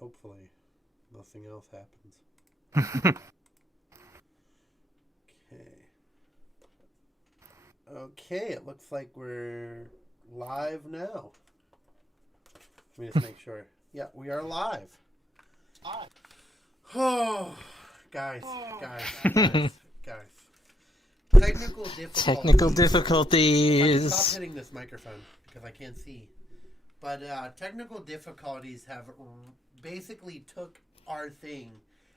Hopefully, nothing else happens. Okay. Okay, it looks like we're live now. Let me just make sure. Yeah, we are live. Oh, guys, guys. Technical Technical difficulties. If I can stop difficulties. hitting this microphone because I can't see. But technical difficulties have basically took our thing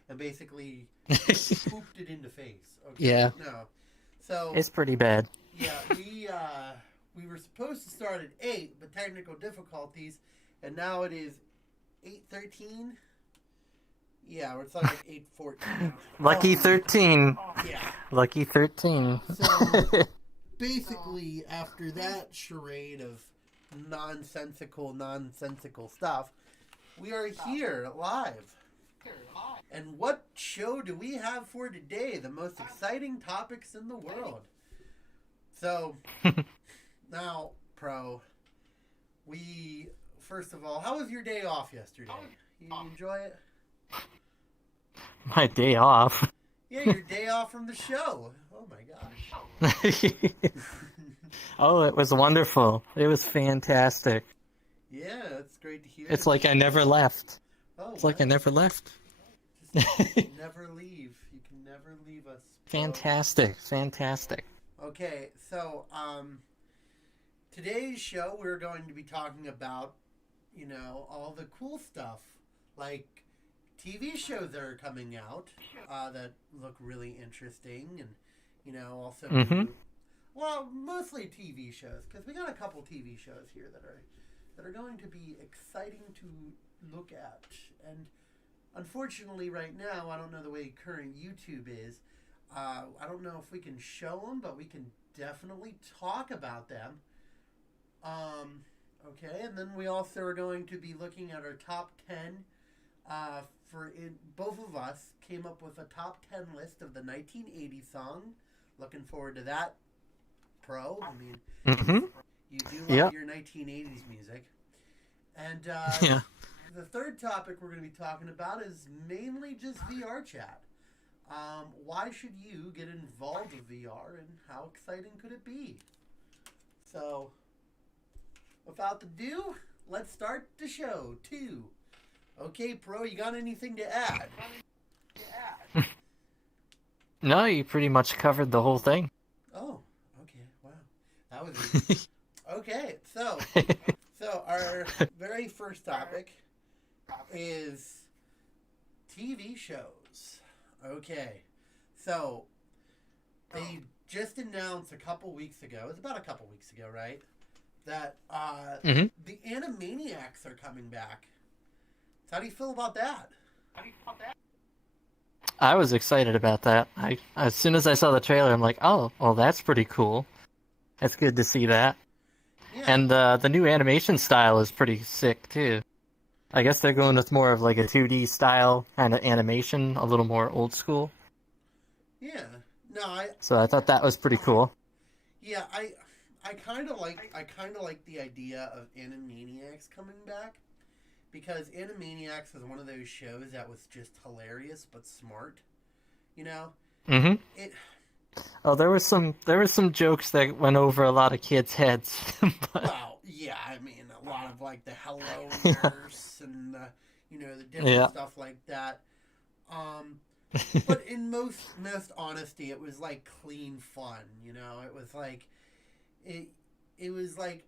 and basically pooped it into face. Okay, Yeah, no. So it's pretty bad. yeah, we were supposed to start at 8, but technical difficulties, and now it is 8:13. Yeah, it's like 8:14. Lucky Oh 13. yeah. Lucky 13. So basically, after that charade of nonsensical stuff, we are here live. And what show do we have for today? The most exciting topics in the world. So, now, Pro, first of all, how was your day off yesterday? You enjoy it? My day off. Yeah, your day off from the show. Oh my gosh. Oh, it was wonderful. It was fantastic. Yeah, that's great to hear. It's like I never left. Oh, It's like I wow. never left. Just never leave. You can never leave us. Pro. Fantastic. Fantastic. Okay, so today's show we're going to be talking about, all the cool stuff like TV shows that are coming out that look really interesting, and also Mm-hmm. well, mostly TV shows because we got a couple TV shows here that are going to be exciting to look at. And unfortunately, right now, I don't know the way current YouTube is. I don't know if we can show them, but we can definitely talk about them. Okay, and then we also are going to be looking at our top 10. Both of us came up with a top 10 list of the 1980s song. Looking forward to that, Pro. I mean, Mm-hmm. you do love Yeah. your 1980s music. And Yeah. the third topic we're going to be talking about is mainly just VR chat. Why should you get involved with VR, and how exciting could it be? So, without ado, let's start the show. 2. Okay, Pro, you got anything to add? No, you pretty much covered the whole thing. Oh, okay, wow. That was easy. Okay, so our very first topic is TV shows. Okay, so they just announced a couple weeks ago. It was about a couple weeks ago, right? That Mm-hmm. the Animaniacs are coming back. So how do you feel about that? I was excited about that. As soon as I saw the trailer, I'm like, oh, well, that's pretty cool. It's good to see that. Yeah, And the new animation style is pretty sick too. I guess they're going with more of like a 2D style kind of animation, a little more old school. yeah. No, I So I thought that was pretty cool. yeah I kind of like the idea of Animaniacs coming back, because Animaniacs was one of those shows that was just hilarious but smart. You know, Mm-hmm. it. Oh, there were some jokes that went over a lot of kids' heads. But Well, yeah, I mean, a lot of like the hello yeah. nurse and the different Yeah. stuff like that. Um, but in most honesty, it was like clean fun. It was like it it was like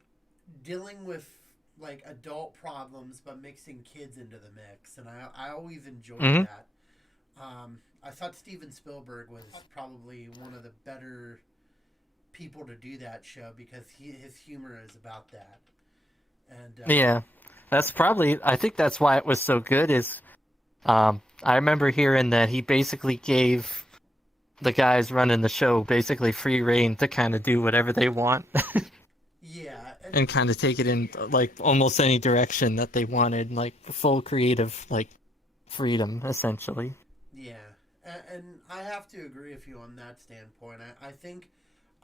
dealing with like adult problems, but mixing kids into the mix, and I always enjoyed Mm-hmm. that. I thought Steven Spielberg was probably one of the better people to do that show because his humor is about that. And Yeah. I think that's why it was so good is I remember hearing that he basically gave the guys running the show basically free reign to kind of do whatever they want yeah, and and kind of take it in like almost any direction that they wanted, like full creative like freedom essentially. yeah, and I have to agree with you on that standpoint.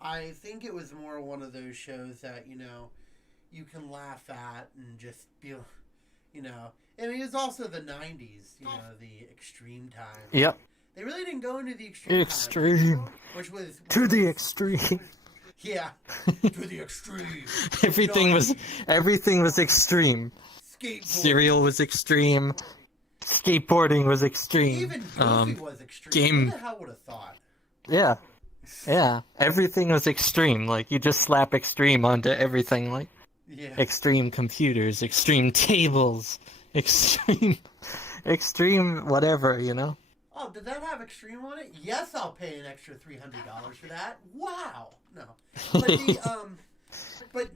I think it was more one of those shows that you can laugh at and just be, And it was also the 90s, you know, the extreme time. Yep. They really didn't go into the extreme Extreme. time, which was To the extreme. yeah, to the extreme. Everything was extreme. Skateboard. Cereal was extreme. Skateboarding was extreme. Even Goofy was extreme. game- Who the hell would have thought? Yeah. Yeah. Everything was extreme. Like, you just slap extreme onto everything. Like, Yeah. extreme computers, extreme tables, extreme whatever, you know? Oh, did that have extreme on it? Yes, I'll pay an extra $300 for that. Wow. No. But but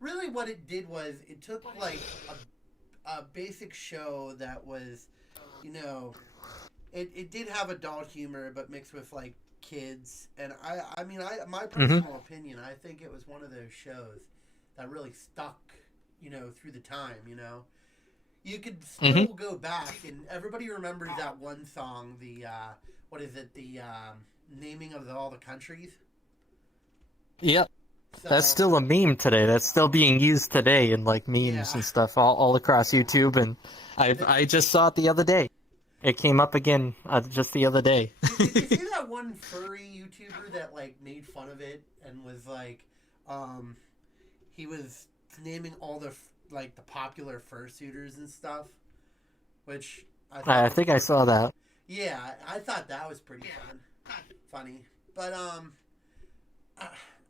really what it did was it took like a basic show that was, you know, it did have adult humor but mixed with like kids, and I mean my personal opinion, I think it was one of those shows that really stuck, you know, through the time, you know. You could still go back, and everybody remembers that one song, the what is it, the naming of all the countries. Yep. So, That's still a meme today. That's still being used today in like memes Yeah. and stuff all across YouTube. And I just saw it the other day. It came up again just the other day. Did you see that one furry YouTuber that like made fun of it and was like, he was naming all the like the popular fursuiters and stuff, which I think I saw that. Yeah, I thought that was pretty funny. But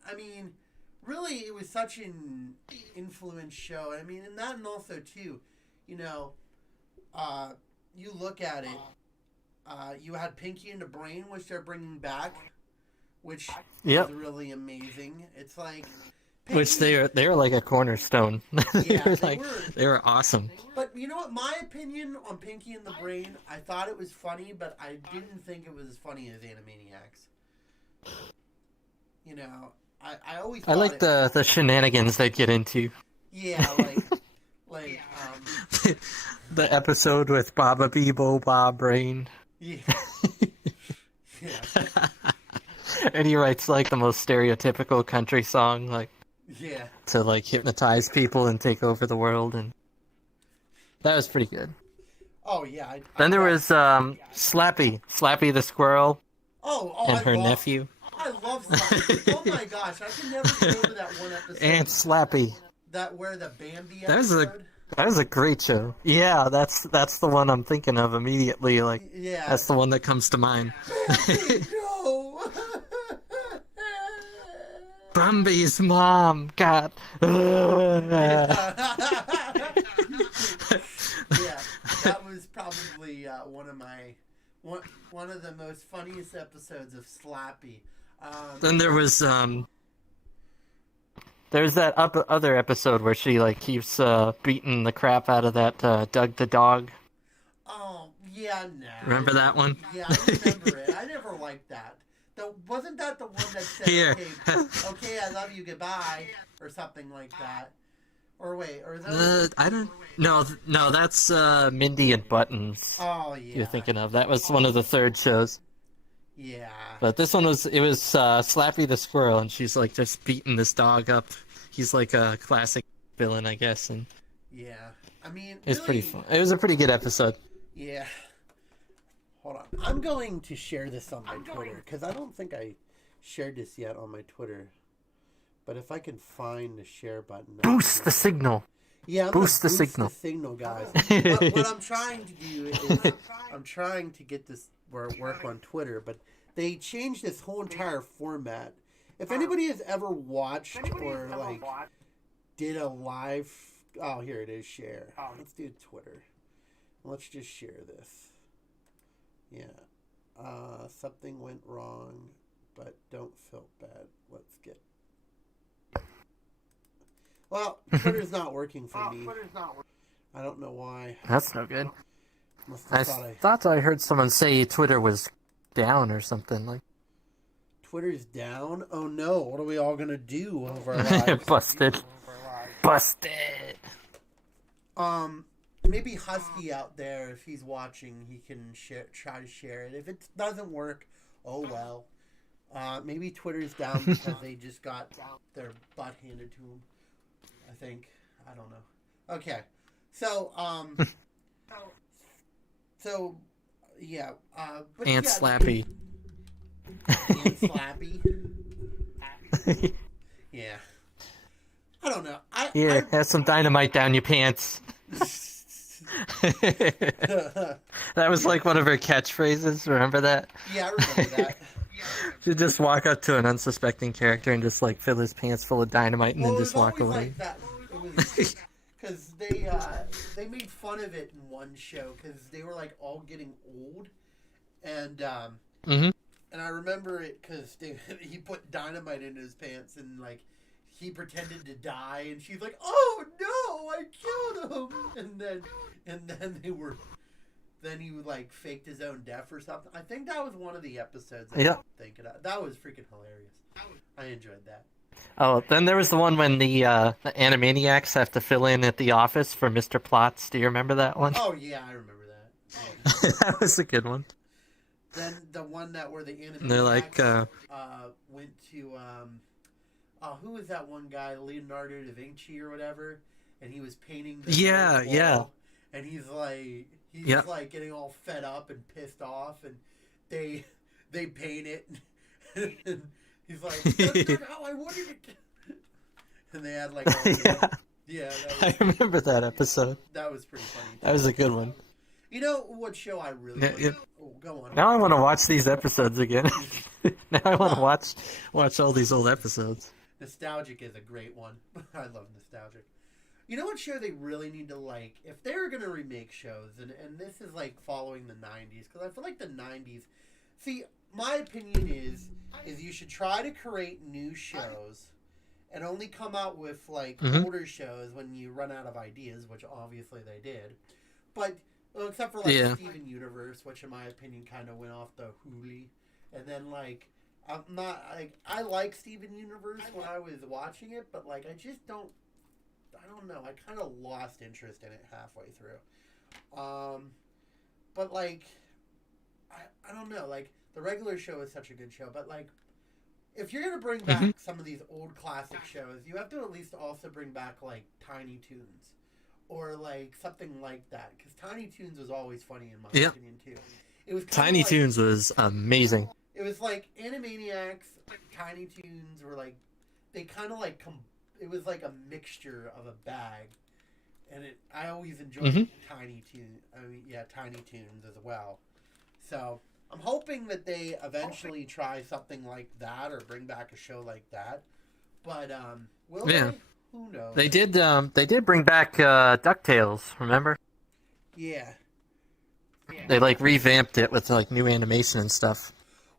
I mean, really, it was such an influence show. I mean, and that, and also too, you know, you look at it. You had Pinky and the Brain, which they're bringing back, which Yep. is really amazing. It's like Which Pinky- they're like a cornerstone. Yeah, they were awesome. But you know what? My opinion on Pinky and the Brain, I thought it was funny, but I didn't think it was as funny as Animaniacs. You know, I always I thought like the shenanigans they get into. Yeah, like The episode with Baba Beebo, Bob Brain. yeah. Yeah. And he writes like the most stereotypical country song, like Yeah. to like hypnotize people and take over the world, and that was pretty good. Oh yeah. Then there was Slappy the squirrel, and I her love, nephew, I love Slappy. Oh my gosh, I can never get over that one episode. and Slappy. That where the Bambi That was episode. That was a great show. Yeah, that's the one I'm thinking of immediately. Like, Yeah. that's the one that comes to mind. Bambi, no. Bambi's mom got. Yeah, that was probably one of the most funniest episodes of Slappy. Then there's that other episode where she like keeps beating the crap out of that Doug the dog. Oh yeah, no. Remember that one? Yeah, I remember it. I never liked that. Wasn't that the one that said, Here. okay, I love you, goodbye, or something like that? Or wait, or is that? I don't. No, that's Mindy and Buttons. Oh yeah. You're thinking of. That was one of the third shows. Yeah. But this one was Slappy the squirrel, and she's like just beating this dog up. He's like a classic villain, I guess, and Yeah. I mean, it's really, pretty fun. It was a pretty good episode. Yeah. Hold on. I'm going to share this on my Twitter because I don't think I shared this yet on my Twitter. But if I can find the share button, Boost the signal. Yeah, I'm boost gonna the signal. The signal, guys. What I'm trying to do is I'm trying to get this work on Twitter, but they changed this whole entire format. If anybody has ever watched or like did a live, oh here it is, share. Let's do Twitter. Let's just share this. Yeah, something went wrong, but don't feel bad. Let's get. Well, Twitter's not working for me. I don't know why. That's no good. Must I have thought thought I heard someone say Twitter was down or something. Like, Twitter's down? Oh no, what are we all gonna do with our lives? busted. Busted. Maybe Husky out there, if he's watching, he can try to share it. If it doesn't work, oh well. Maybe Twitter's down because they just got their butt handed to them. I think. I don't know. Okay. So, So, yeah. But And yeah, Slappy. and Slappy. Yeah. I don't know. Here, have some dynamite down your pants. That was like one of her catchphrases. Remember that? Yeah, I remember that. She'd just walk up to an unsuspecting character and just like fill his pants full of dynamite and Well, then it just was walk always away. like that. It was because they made fun of it in one show because they were like all getting old, and Mm-hmm. and I remember it because he put dynamite in his pants and like he pretended to die, and she's like, "Oh no, I killed him!" And then then he like faked his own death or something. I think that was one of the episodes. Yeah. I'm thinking of. That was freaking hilarious. I enjoyed that. Oh, then there was the one when the Animaniacs have to fill in at the office for Mr. Plotz. Do you remember that one? Oh yeah, I remember that. That was a good one. Then the one that where the Animaniacs And they're like, went to who was that one guy, Leonardo da Vinci or whatever, and he was painting the Yeah, wall, yeah. and he's Yep. like getting all fed up and pissed off, and they paint it, and he's like, "That's not how I wanted it," and they had like all Yeah. that I remember that episode. that was pretty funny. That was a good one. You know what show I really Yeah, like? yeah. Oh, go on. Now I want to watch these episodes again. Now I want to watch all these old episodes. Nostalgic is a great one. I love Nostalgic. You know what show they really need to like? If they're going to remake shows, and this is like following the 90s, because I feel like the 90s... See, my opinion is you should try to create new shows and only come out with like older shows when you run out of ideas, which obviously they did. But, well, except for like Steven Universe, which in my opinion kind of went off the hoolie. And then like... I'm not like I like Steven Universe when I was watching it, but like I just don't know. I kind of lost interest in it halfway through. But like I don't know. Like the regular show is such a good show, but like if you're gonna bring back some of these old classic shows, you have to at least also bring back like Tiny Toons or like something like that, because Tiny Toons was always funny in my opinion too. It was Tiny Toons was amazing. It was like Animaniacs, Tiny Toons were like, they kind of like, it was like a mixture of a bag. And I always enjoyed Tiny Toons, Tiny Toons as well. So, I'm hoping that they eventually try something like that or bring back a show like that. But, will they? Who knows? They did bring back DuckTales, remember? Yeah. They like revamped it with like new animation and stuff.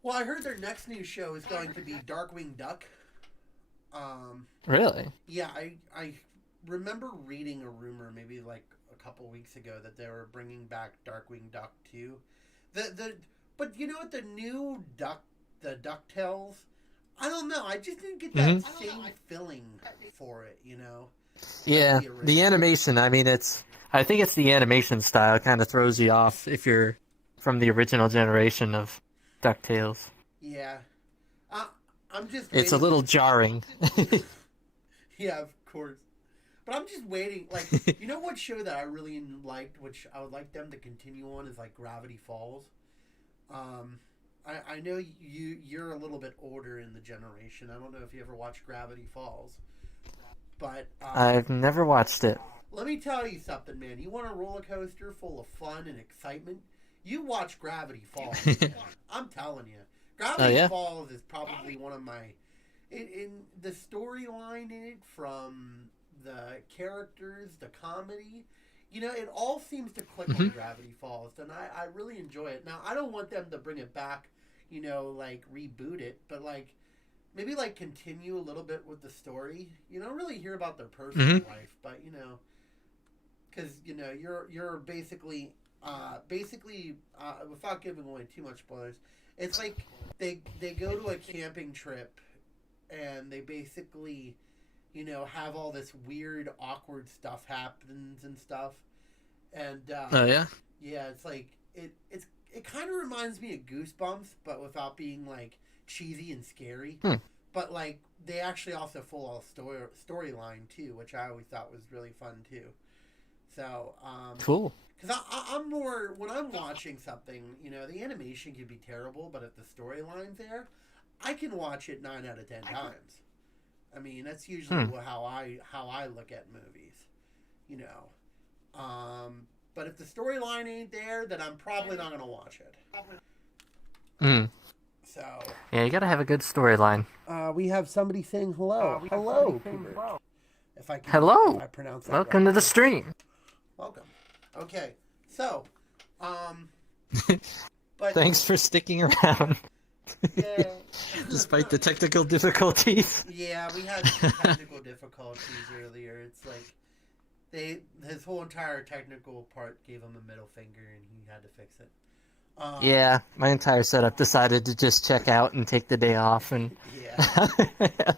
Well, I heard their next new show is going to be Darkwing Duck. Really? Yeah, I remember reading a rumor maybe like a couple weeks ago that they were bringing back Darkwing Duck 2. But you know what, the DuckTales, I don't know. I just didn't get that same feeling for it, you know. Yeah, the animation. I mean, I think it's the animation style kind of throws you off if you're from the original generation of DuckTales. Yeah. I'm just It's a little jarring. Yeah, of course. But I'm just waiting. Like, you know what show that I really liked, which I would like them to continue on, is like Gravity Falls. I know you're a little bit older in the generation. I don't know if you ever watched Gravity Falls. But I've never watched it. Let me tell you something, man. You want a roller coaster full of fun and excitement? You watch Gravity Falls. I'm telling you. Gravity Falls is probably one of my... In the storyline in it, from the characters, the comedy, you know, it all seems to click on Gravity Falls, and I really enjoy it. Now, I don't want them to bring it back, you know, like, reboot it, but, like, maybe, like, continue a little bit with the story. You don't really hear about their personal life, but, you know, because, you know, you're basically, without giving away too much spoilers, it's like they go to a camping trip, and they basically, you know, have all this weird, awkward stuff happens and stuff. And, yeah, it's like, it kind of reminds me of Goosebumps, but without being, like, cheesy and scary. But, like, they actually also full storyline, too, which I always thought was really fun, too. So, cool. Because I'm more, when I'm watching something, the animation can be terrible, but if the storyline's there, I can watch it 9 out of 10 times. I mean, that's usually how I look at movies, you know. But if the storyline ain't there, then I'm probably not going to watch it. So. Yeah, you gotta have a good storyline. We have somebody saying hello. Hello, Cooper. Hello. If I pronounce that Welcome right. to the stream. Welcome. Okay, so, but Thanks for sticking around. yeah, Despite the technical difficulties. yeah, we had some technical difficulties earlier. It's like his whole entire technical part gave him a middle finger, and he had to fix it. Yeah, my entire setup decided to just check out and take the day off, and yeah.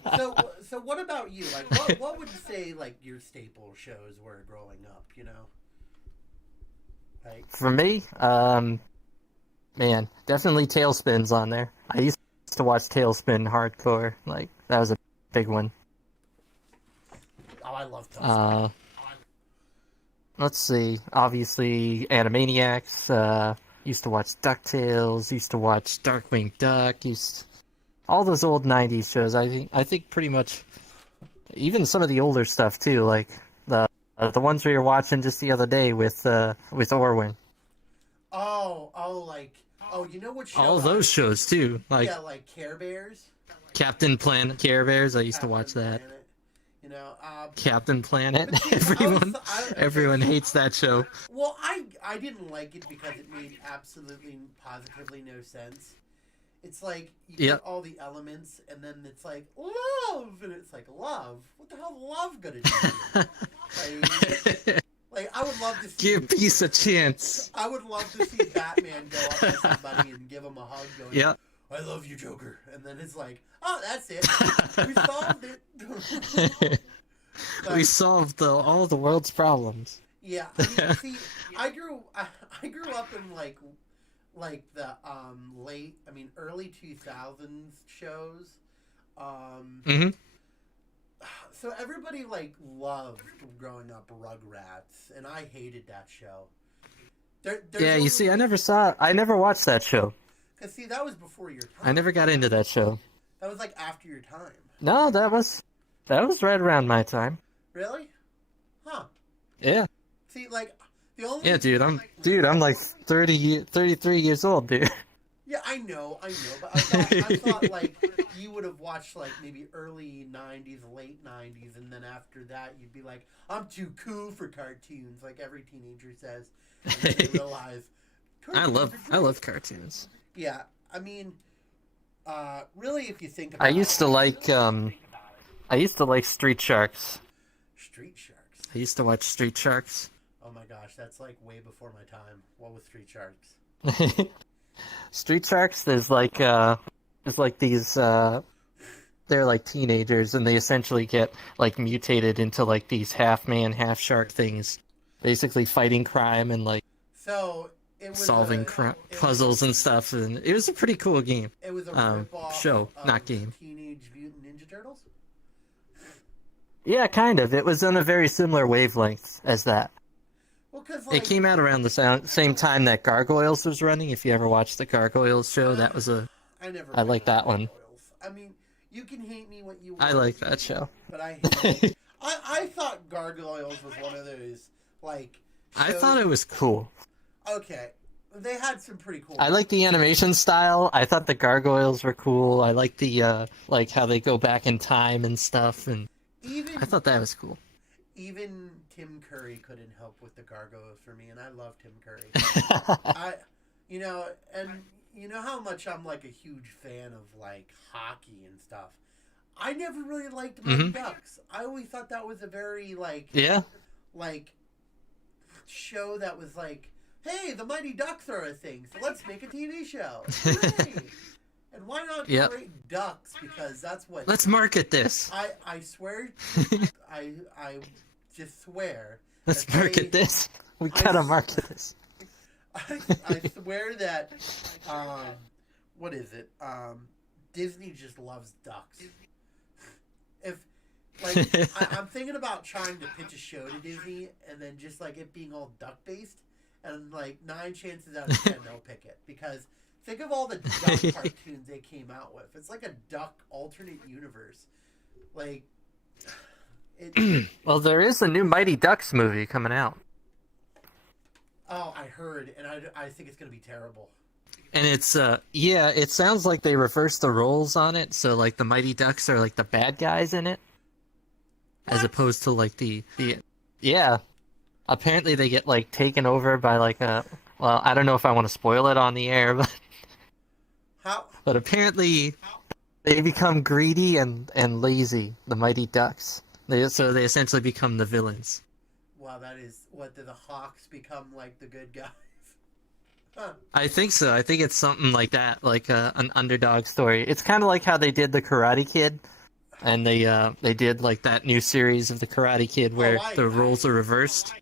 So what about you? Like, what would you say like your staple shows were growing up? You know, like for me, man, definitely Tailspin's on there. I used to watch Tailspin hardcore. Like that was a big one. Oh, I love Tailspin. Let's see. Obviously, Animaniacs. Used to watch DuckTales. Used to watch Darkwing Duck. All those old '90s shows. I think pretty much, even some of the older stuff too, like the ones we were watching just the other day with Orwin. You know what show? All those shows too, like like Care Bears. Captain Planet, Care Bears. I used to watch that. Planet, you know, Captain Planet. see, Everyone hates that show. Well, I didn't like it because it made absolutely positively no sense. It's like you get all the elements, and then it's like love, and it's like love. What the hell is love gonna do? Like I would love to see. Give peace a chance. I would love to see Batman go up to somebody and give him a hug, going, "I love you, Joker," and then it's like, "Oh, that's it. We solved it." We solved all the world's problems. Yeah, I mean, see, I grew up in like the early 2000s shows. So everybody like loved growing up Rugrats, and I hated that show. You see, I never watched that show. Cause see, that was before your time. I never got into that show. That was like after your time. No, that was right around my time. Really? Huh. Yeah. See, like the only. Yeah, dude, I'm like 33 years old, dude. Yeah, I know, but I thought like you would have watched like maybe early 90s, late 90s, and then after that you'd be like, I'm too cool for cartoons, like every teenager says. And then they realize I love cartoons. Yeah, I mean, really, if you think about I used to like Street Sharks. Street Sharks. I used to watch Street Sharks. Oh my gosh, that's like way before my time. What was Street Sharks? Street Sharks, there's like these they're like teenagers, and they essentially get like mutated into like these half man, half shark things, basically fighting crime and like solving puzzles and stuff, and it was a pretty cool game. It was a show, not game. Teenage Mutant Ninja Turtles? Yeah, kind of. It was on a very similar wavelength as that. Well, 'cause, it came out around the same time that Gargoyles was running. If you ever watched the Gargoyles show, that was I like that one. I mean, you can hate me what you want. I like that show. But I hate it. I thought Gargoyles was one of those, like... shows. I thought it was cool. Okay. They had some pretty cool... I like the animation style. I thought the Gargoyles were cool. I like the, like, how they go back in time and stuff, and I thought that was cool. Even Tim Curry couldn't help with the Gargoyles for me, and I love Tim Curry. You know how much I'm like a huge fan of like hockey and stuff. I never really liked Mighty Ducks. I always thought that was a very like show that was like, hey, the Mighty Ducks are a thing, so let's make a TV show. Hooray! And why not create ducks? Because that's what... Let's market this. I swear... I just swear... Let's market this. We gotta market this. I swear that... what is it? Disney just loves ducks. I'm thinking about trying to pitch a show to Disney, and then just like it being all duck-based, and like 9 chances out of 10 they'll pick it because think of all the duck cartoons they came out with. It's like a duck alternate universe. Like, Well, there is a new Mighty Ducks movie coming out. Oh, I heard, and I think it's gonna be terrible. And it's yeah, it sounds like they reversed the roles on it, so like the Mighty Ducks are like the bad guys in it. What? As opposed to like the yeah. Apparently they get like taken over by like a well, I don't know if I want to spoil it on the air, but How? but apparently they become greedy and lazy, the Mighty Ducks. So they essentially become the villains. Wow, that is what do the Hawks become like the good guys? Huh. I think so. I think it's something like that, like an underdog story. It's kind of like how they did the Karate Kid, and they did like that new series of the Karate Kid where the roles are reversed.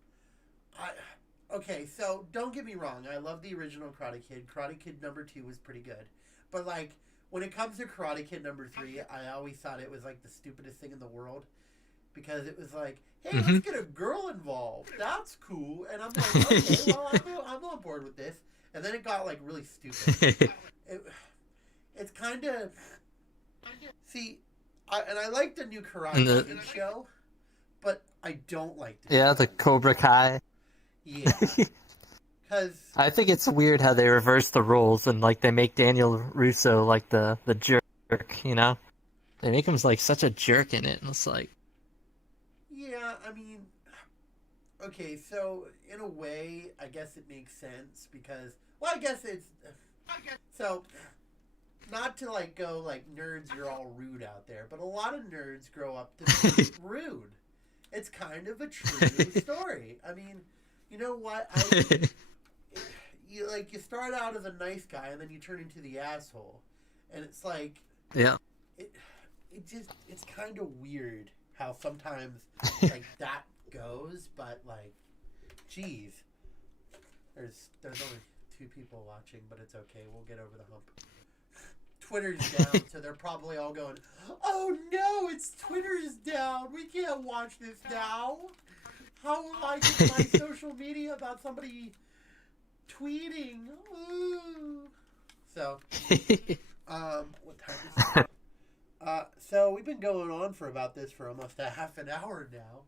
Okay, so don't get me wrong. I love the original Karate Kid. Karate Kid #2 was pretty good, but like when it comes to Karate Kid #3, I always thought it was like the stupidest thing in the world because it was like, hey, let's get a girl involved. That's cool, and I'm like, okay, well, I'm on board with this. And then it got like really stupid. It's kind of see, I like the new Karate Kid show, but I don't like the Cobra Kai. Yeah, because I think it's weird how they reverse the roles and like they make Daniel Russo like the jerk, you know? They make him like such a jerk in it, and it's like, yeah, I mean, okay, so in a way, I guess it makes sense because, well, I guess it's so. Not to like go like nerds, you're all rude out there, but a lot of nerds grow up to be rude. It's kind of a true story. I mean, you know what? You start out as a nice guy and then you turn into the asshole, and it's like, yeah, it's kind of weird how sometimes like that goes, but like, geez, there's only 2 people watching, but it's okay. We'll get over the hump. Twitter's down, so they're probably all going, oh no, it's Twitter's down. We can't watch this now. How will I get my social media about somebody tweeting? Ooh. So, what time is it? So we've been going on for almost a half an hour now.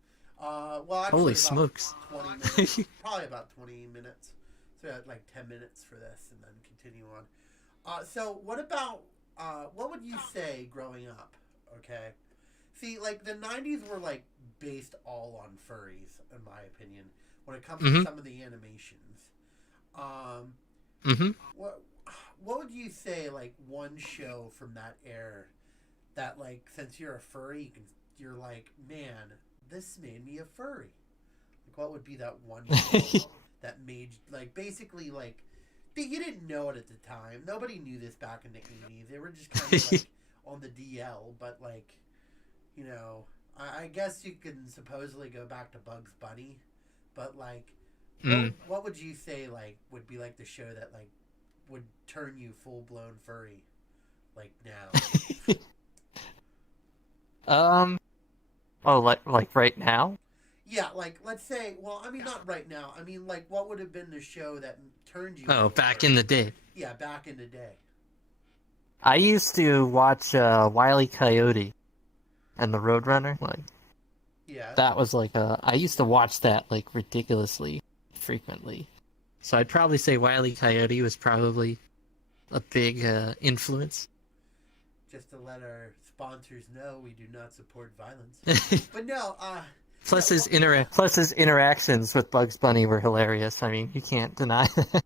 Well, actually, holy smokes. 20 minutes. Probably about 20 minutes. So we had like 10 minutes for this and then continue on. So what about, what would you say growing up? Okay. See, like the 90s were like based all on furries, in my opinion, when it comes to some of the animations. What would you say, like one show from that era that like, since you're a furry, you're like, man, this made me a furry. Like what would be that one show that made, like, basically like, you didn't know it at the time. Nobody knew this back in the 80s. They were just kind of like on the DL, but like, you know, I guess you can supposedly go back to Bugs Bunny, but like, what would you say like would be like the show that like would turn you full blown furry, like now? Oh, like right now? Yeah, like let's say, well, I mean not right now. I mean like what would have been the show that turned you? Oh, back in the day. Yeah, back in the day. I used to watch Wile E. Coyote and the Roadrunner. Like, yeah, that was like I used to watch that like ridiculously frequently. So I'd probably say Wile E. Coyote was probably a big influence. Just to let our sponsors know, we do not support violence. But no, Plus his interactions with Bugs Bunny were hilarious. I mean, you can't deny that.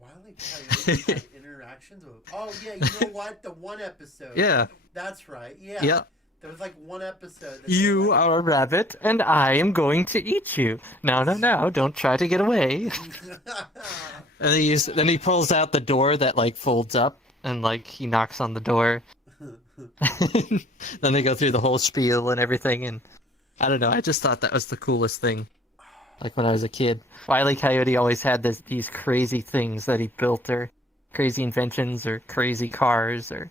Wile E. Coyote had interactions with... Oh, yeah, you know what? The one episode. Yeah. That's right, yeah. Yep. There was like one episode that You are a rabbit, and I am going to eat you. No, don't try to get away. And then he pulls out the door that like folds up, and like he knocks on the door. Then they go through the whole spiel and everything, and I don't know, I just thought that was the coolest thing. Like when I was a kid. Wile E. Coyote always had these crazy things that he built, or crazy inventions, or crazy cars, or...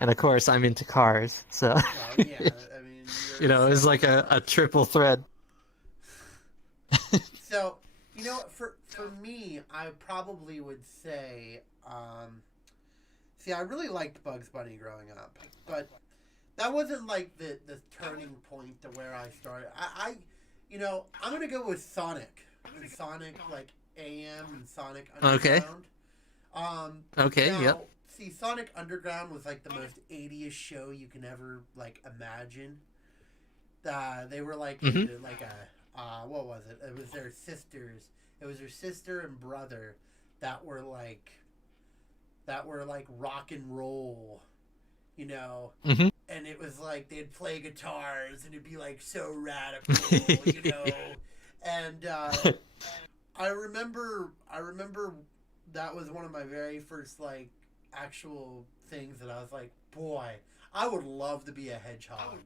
And of course, I'm into cars, so... Well, yeah, I mean... You know, it was like a triple thread. So, You know, for me, I probably would say, see, I really liked Bugs Bunny growing up, but that wasn't like the turning point to where I started. I'm gonna go with Sonic and Sonic like AM and Sonic Okay. Underground. Okay. Now, Yep. see, Sonic Underground was like the most 80s show you can ever like imagine. They were like Mhm. into like a what was it? It was their sisters. It was their sister and brother that were like rock and roll, you know. Mhm. And it was like they'd play guitars and it'd be like so radical, you know. And I remember that was one of my very first like actual things that I was like, boy, I would love to be a hedgehog.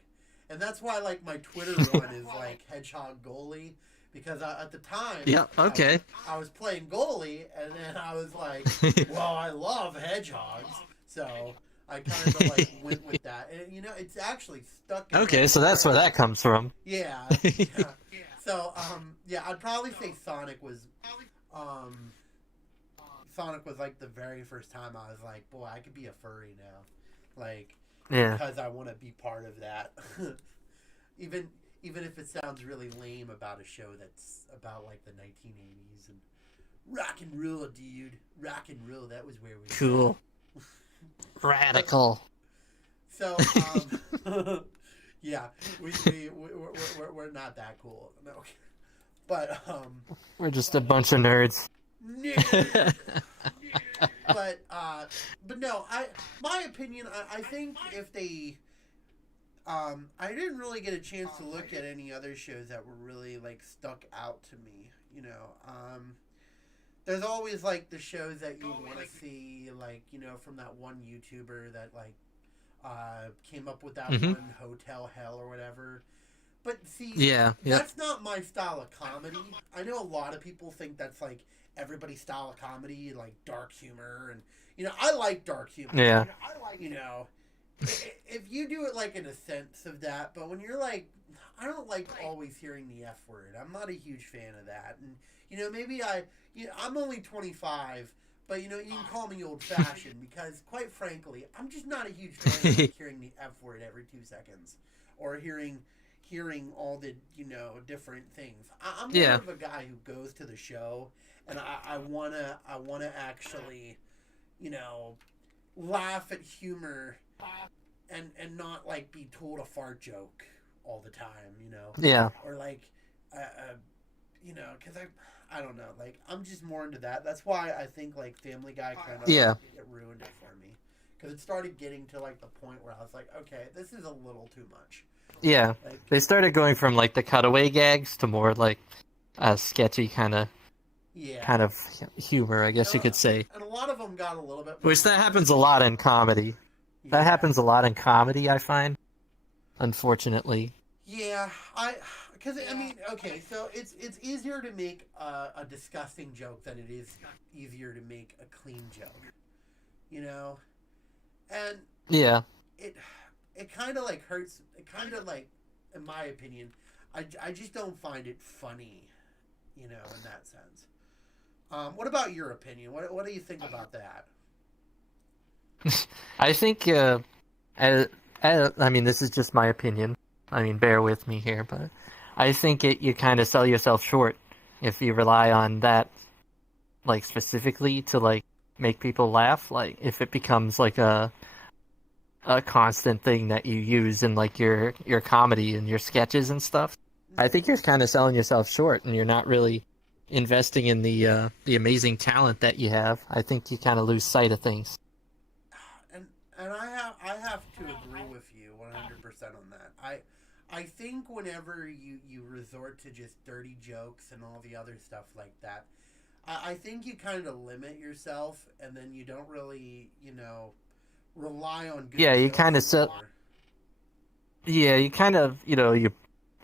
And that's why like my Twitter one is like hedgehog goalie because at the time Yeah. Okay. I was playing goalie and then I was like, well, I love hedgehogs, so I kind of like went with that. And you know, it's actually stuck in my Okay. So that's where that comes from. yeah, yeah. So, yeah, I'd probably say um, Sonic was like the very first time I was like, boy, I could be a furry now, like, Yeah. because I want to be part of that. even even if it sounds really lame about a show that's about like the 1980s and rock and roll, dude, rock and roll. That was where we were Cool. Radical. So, yeah, we're not that cool. No. But, We're just a bunch of nerds. but, but no, my opinion, I think if they, I didn't really get a chance to look at any other shows that were really, like, stuck out to me, you know. There's always, like, the shows that you want to see, like, you know, from that one YouTuber that, like, came up with that Mhm. one Hotel Hell or whatever. But see, Yeah. Yep. that's not my style of comedy. I know a lot of people think that's like everybody's style of comedy, like dark humor, and you know, I like dark humor. Yeah. You know, if you do it like in a sense of that, but when you're like, I don't like always hearing the F word. I'm not a huge fan of that, and you know, maybe I'm only 25. But you know, you can call me old fashioned because, quite frankly, I'm just not a huge fan of like hearing the F word every 2 seconds, or hearing all the different things. I'm more Yeah. of a guy who goes to the show, and I wanna actually laugh at humor and not like be told a fart joke all the time, Yeah. or like because I don't know, like I'm just more into that. That's why I think like Family Guy kind of Yeah. it ruined it for me because it started getting to like the point where I was like, okay, this is a little too much. Yeah. Like, They started going from like the cutaway gags to more like sketchy kind of yeah, humor, I guess you could say. and a lot of them got a little bit more Which that happens a lot in comedy. That yeah. happens a lot in comedy, I find. Unfortunately. Yeah, because I mean, okay, so it's easier to make a disgusting joke than it is easier to make a clean joke, and Yeah. it kind of like hurts. It kind of like, in my opinion, I just don't find it funny, in that sense. What about your opinion? What do you think about that? I think I mean, this is just my opinion. I mean, bear with me here, but I think you kind of sell yourself short if you rely on that, like, specifically to, like, make people laugh. Like, if it becomes, like, a constant thing that you use in, like, your comedy and your sketches and stuff, I think you're kind of selling yourself short and you're not really investing in the amazing talent that you have. I think you kind of lose sight of things. And I have to agree with you 100% on that. I think whenever you resort to just dirty jokes and all the other stuff like that, I think you kind of limit yourself, and then you don't really rely on good Yeah, you jokes kind of anymore. yeah, you kind of you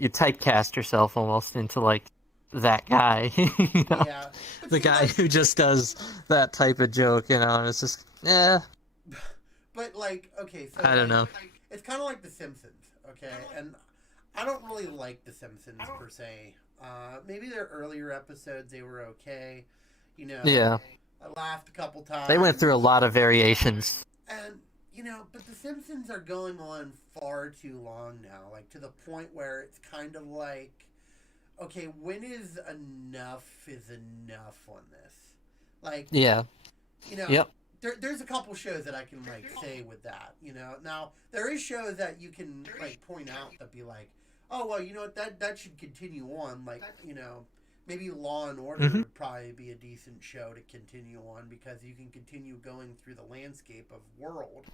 typecast yourself almost into like that guy, you know, Yeah, but the see, guy like, who just does that type of joke, and it's just but like, okay, so I don't like, know. it's kind of like The Simpsons, okay, and I don't really like The Simpsons per se. Maybe their earlier episodes they were okay. You know, Yeah. I laughed a couple times. They went through a lot of variations. And but The Simpsons are going on far too long now, like to the point where it's kind of like, okay, when is enough on this? Like, Yeah. Yep. there's a couple shows that I can like say with that. Now there is shows that you can like point out that be like, oh well, you know what, that should continue on. Like, maybe Law and Order Mhm. would probably be a decent show to continue on because you can continue going through the landscape of world.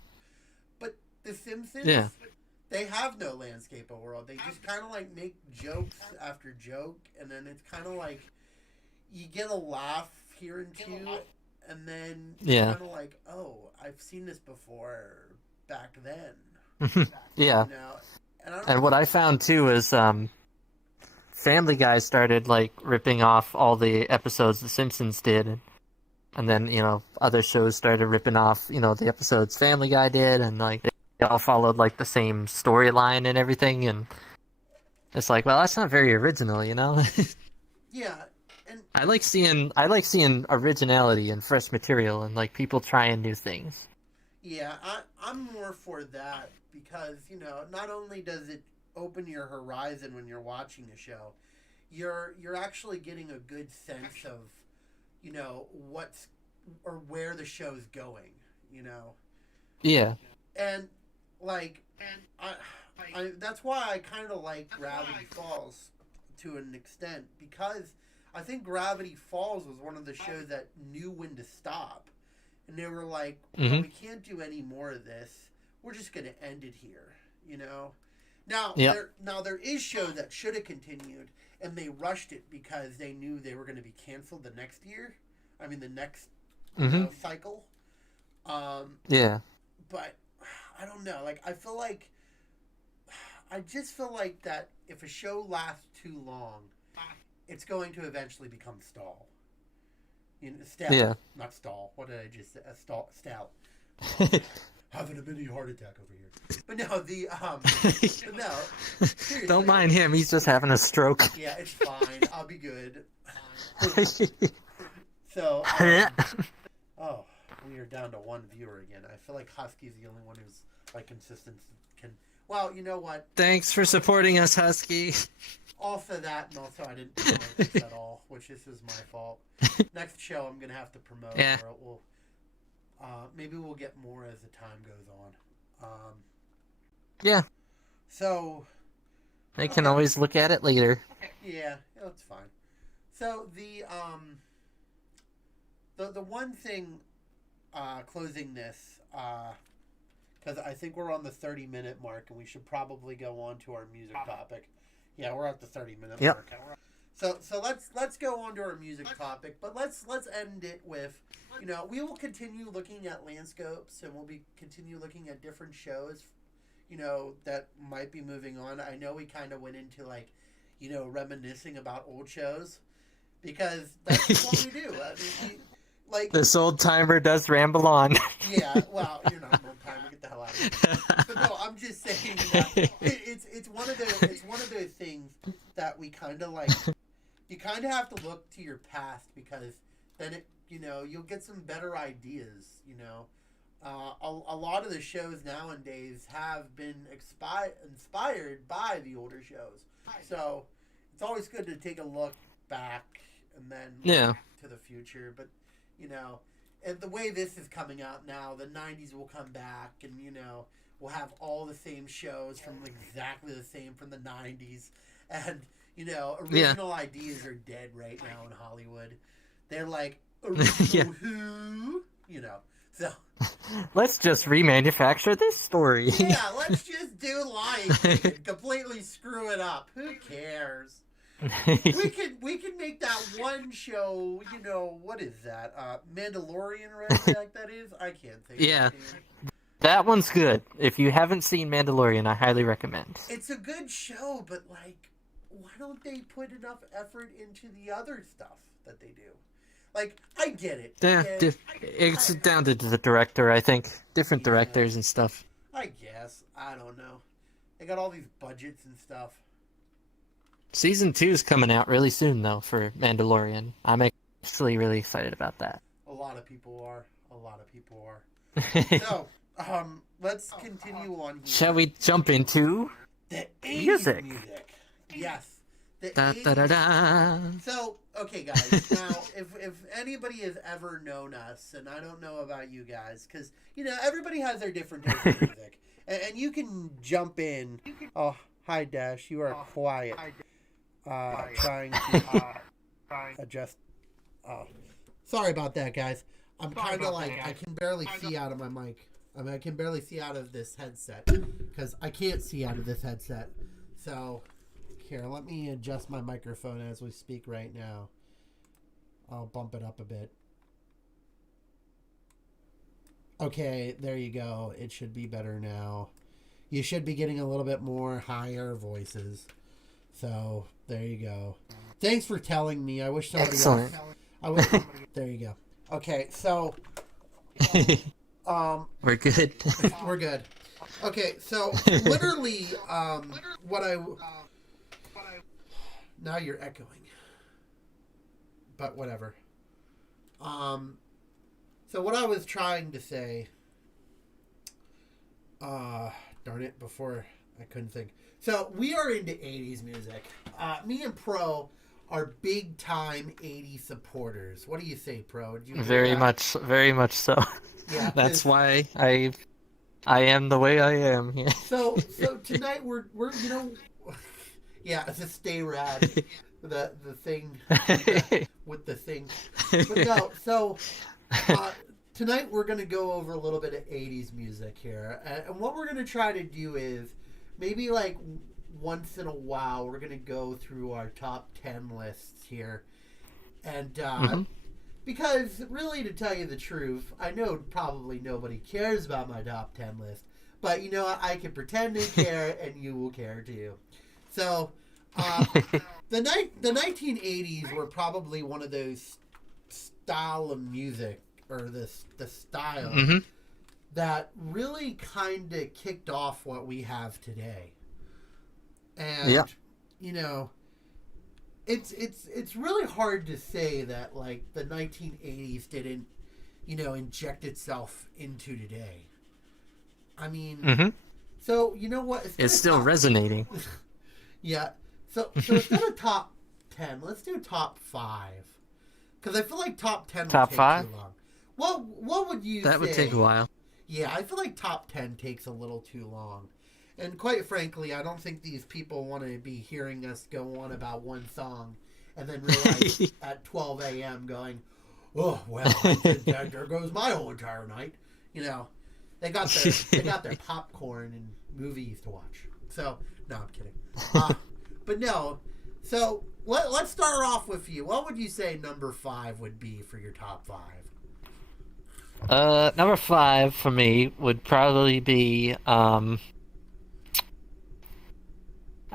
But The Simpsons, Yeah. they have no landscape of world. They just kind of like make jokes after joke, and then it's kind of like you get a laugh here and two, and then you're Yeah. kind of like, oh, I've seen this before back then. Yeah. And I don't And what I found too is Family Guy started like ripping off all the episodes The Simpsons did, and then other shows started ripping off the episodes Family Guy did, and like they all followed like the same storyline and everything, and it's like, well, that's not very original, Yeah, and I like seeing originality and fresh material and like people trying new things. yeah, I'm more for that because not only does it open your horizon when you're watching a show, you're actually getting a good sense of what's or where the show's going. Yeah. And like I that's why I kind of like Gravity Falls to an extent, because I think Gravity Falls was one of the shows that knew when to stop, and they were like, well, we can't do any more of this. We're just going to end it here. Now Yep. there is shows that should have continued, and they rushed it because they knew they were going to be canceled the next year. I mean, the next cycle. Yeah. But I don't know. Like, I just feel like that if a show lasts too long, it's going to eventually become stall. Stale. Yeah. Not stall. What did I just say? Stale. Having a mini heart attack over here. But no, but no. Seriously. Don't mind him. He's just having a stroke. Yeah, it's fine. I'll be good. So, oh, we are down to one viewer again. I feel like Husky's the only one who's like consistent. Well, you know what? Thanks for supporting us, Husky. Also that, and also I didn't promote this at all, which this is my fault. Next show I'm gonna have to promote. Yeah. Or we'll, maybe we'll get more as the time goes on. Yeah. So. They can always look at it later. Yeah, that's fine. So the one thing, closing this, because I think we're on the 30-minute mark, and we should probably go on to our music topic. Yeah, we're at the 30-minute mark. So let's go on to our music topic, but let's end it with, we will continue looking at landscapes, and we'll continue looking at different shows, that might be moving on. I know we kind of went into like, reminiscing about old shows, because that's just what we do. I mean, like, this old timer does ramble on. Yeah, well, you're not an old timer. Get the hell out of here. But no, I'm just saying that it's one of those things that we kind of like. You kind of have to look to your past, because then you'll get some better ideas. A lot of the shows nowadays have been inspired by the older shows, so it's always good to take a look back and then look to the future. But and the way this is coming out now, the 90s will come back, and we'll have all the same shows from exactly the same from the 90s, and original ideas are dead right now in Hollywood. They're like, original who? So let's just remanufacture this story. yeah, let's just do life and completely screw it up. Who cares? We can make that one show. What is that? Mandalorian, right? Like that is. I can't think. Yeah. Of it. That one's good. If you haven't seen Mandalorian, I highly recommend. It's a good show, but like, why don't they put enough effort into the other stuff that they do? Like, I get it. Yeah, it's down to the director, I think. Different directors and stuff. I guess. I don't know. They got all these budgets and stuff. Season 2 is coming out really soon, though, for Mandalorian. I'm actually really excited about that. A lot of people are. A lot of people are. So, let's continue on here. Shall we jump into The 80s music? Yes. The Da, 80s. da, da, da. So, okay, guys. Now, if anybody has ever known us, and I don't know about you guys, because, everybody has their different types of music. And you can jump in. Oh, hi, Dash. You are quiet. Trying to adjust. Oh, sorry about that, guys. I'm kind of like, I can barely see out of my mic. I mean, I can barely see out of this headset because I can't see out of this headset. So, here, let me adjust my microphone as we speak right now. I'll bump it up a bit. Okay, there you go. It should be better now. You should be getting a little bit more higher voices. So, there you go. Thanks for telling me. I wish somebody Excellent. else... there you go. Okay, so... We're good. We're good. Okay, so literally, now you're echoing, but whatever. So what I was trying to say, darn it, before I couldn't think. So we are into 80s music. Me and Pro are big time 80s supporters. What do you say, Pro? Do you Very much so. Yeah, That's why I am the way I am. Yeah. So tonight we're yeah, it's a stay rad, the thing with the thing. But no, so tonight we're gonna go over a little bit of 80s music here, and what we're gonna try to do is maybe like once in a while we're gonna go through our top 10 lists here, and because really, to tell you the truth, I know probably nobody cares about my top 10 list, but you know what? I can pretend to care, and you will care too. So, the 1980s were probably one of those style of music, or the style that really kind of kicked off what we have today. And it's really hard to say that like the 1980s didn't, inject itself into today. I mean, so you know what? It's still resonating. Yeah. So instead of top 10, let's do top 5. Because I feel like top 10 would Top take 5? too long. What would you say? That would take a while. Yeah, I feel like top 10 takes a little too long. And quite frankly, I don't think these people want to be hearing us go on about one song and then realize at 12 a.m. going, oh, well, there goes my whole entire night. They got their popcorn and movies to watch. So, no, I'm kidding. But no, so let's start off with you. What would you say number 5 would be for your top 5? Number 5 for me would probably be, I'd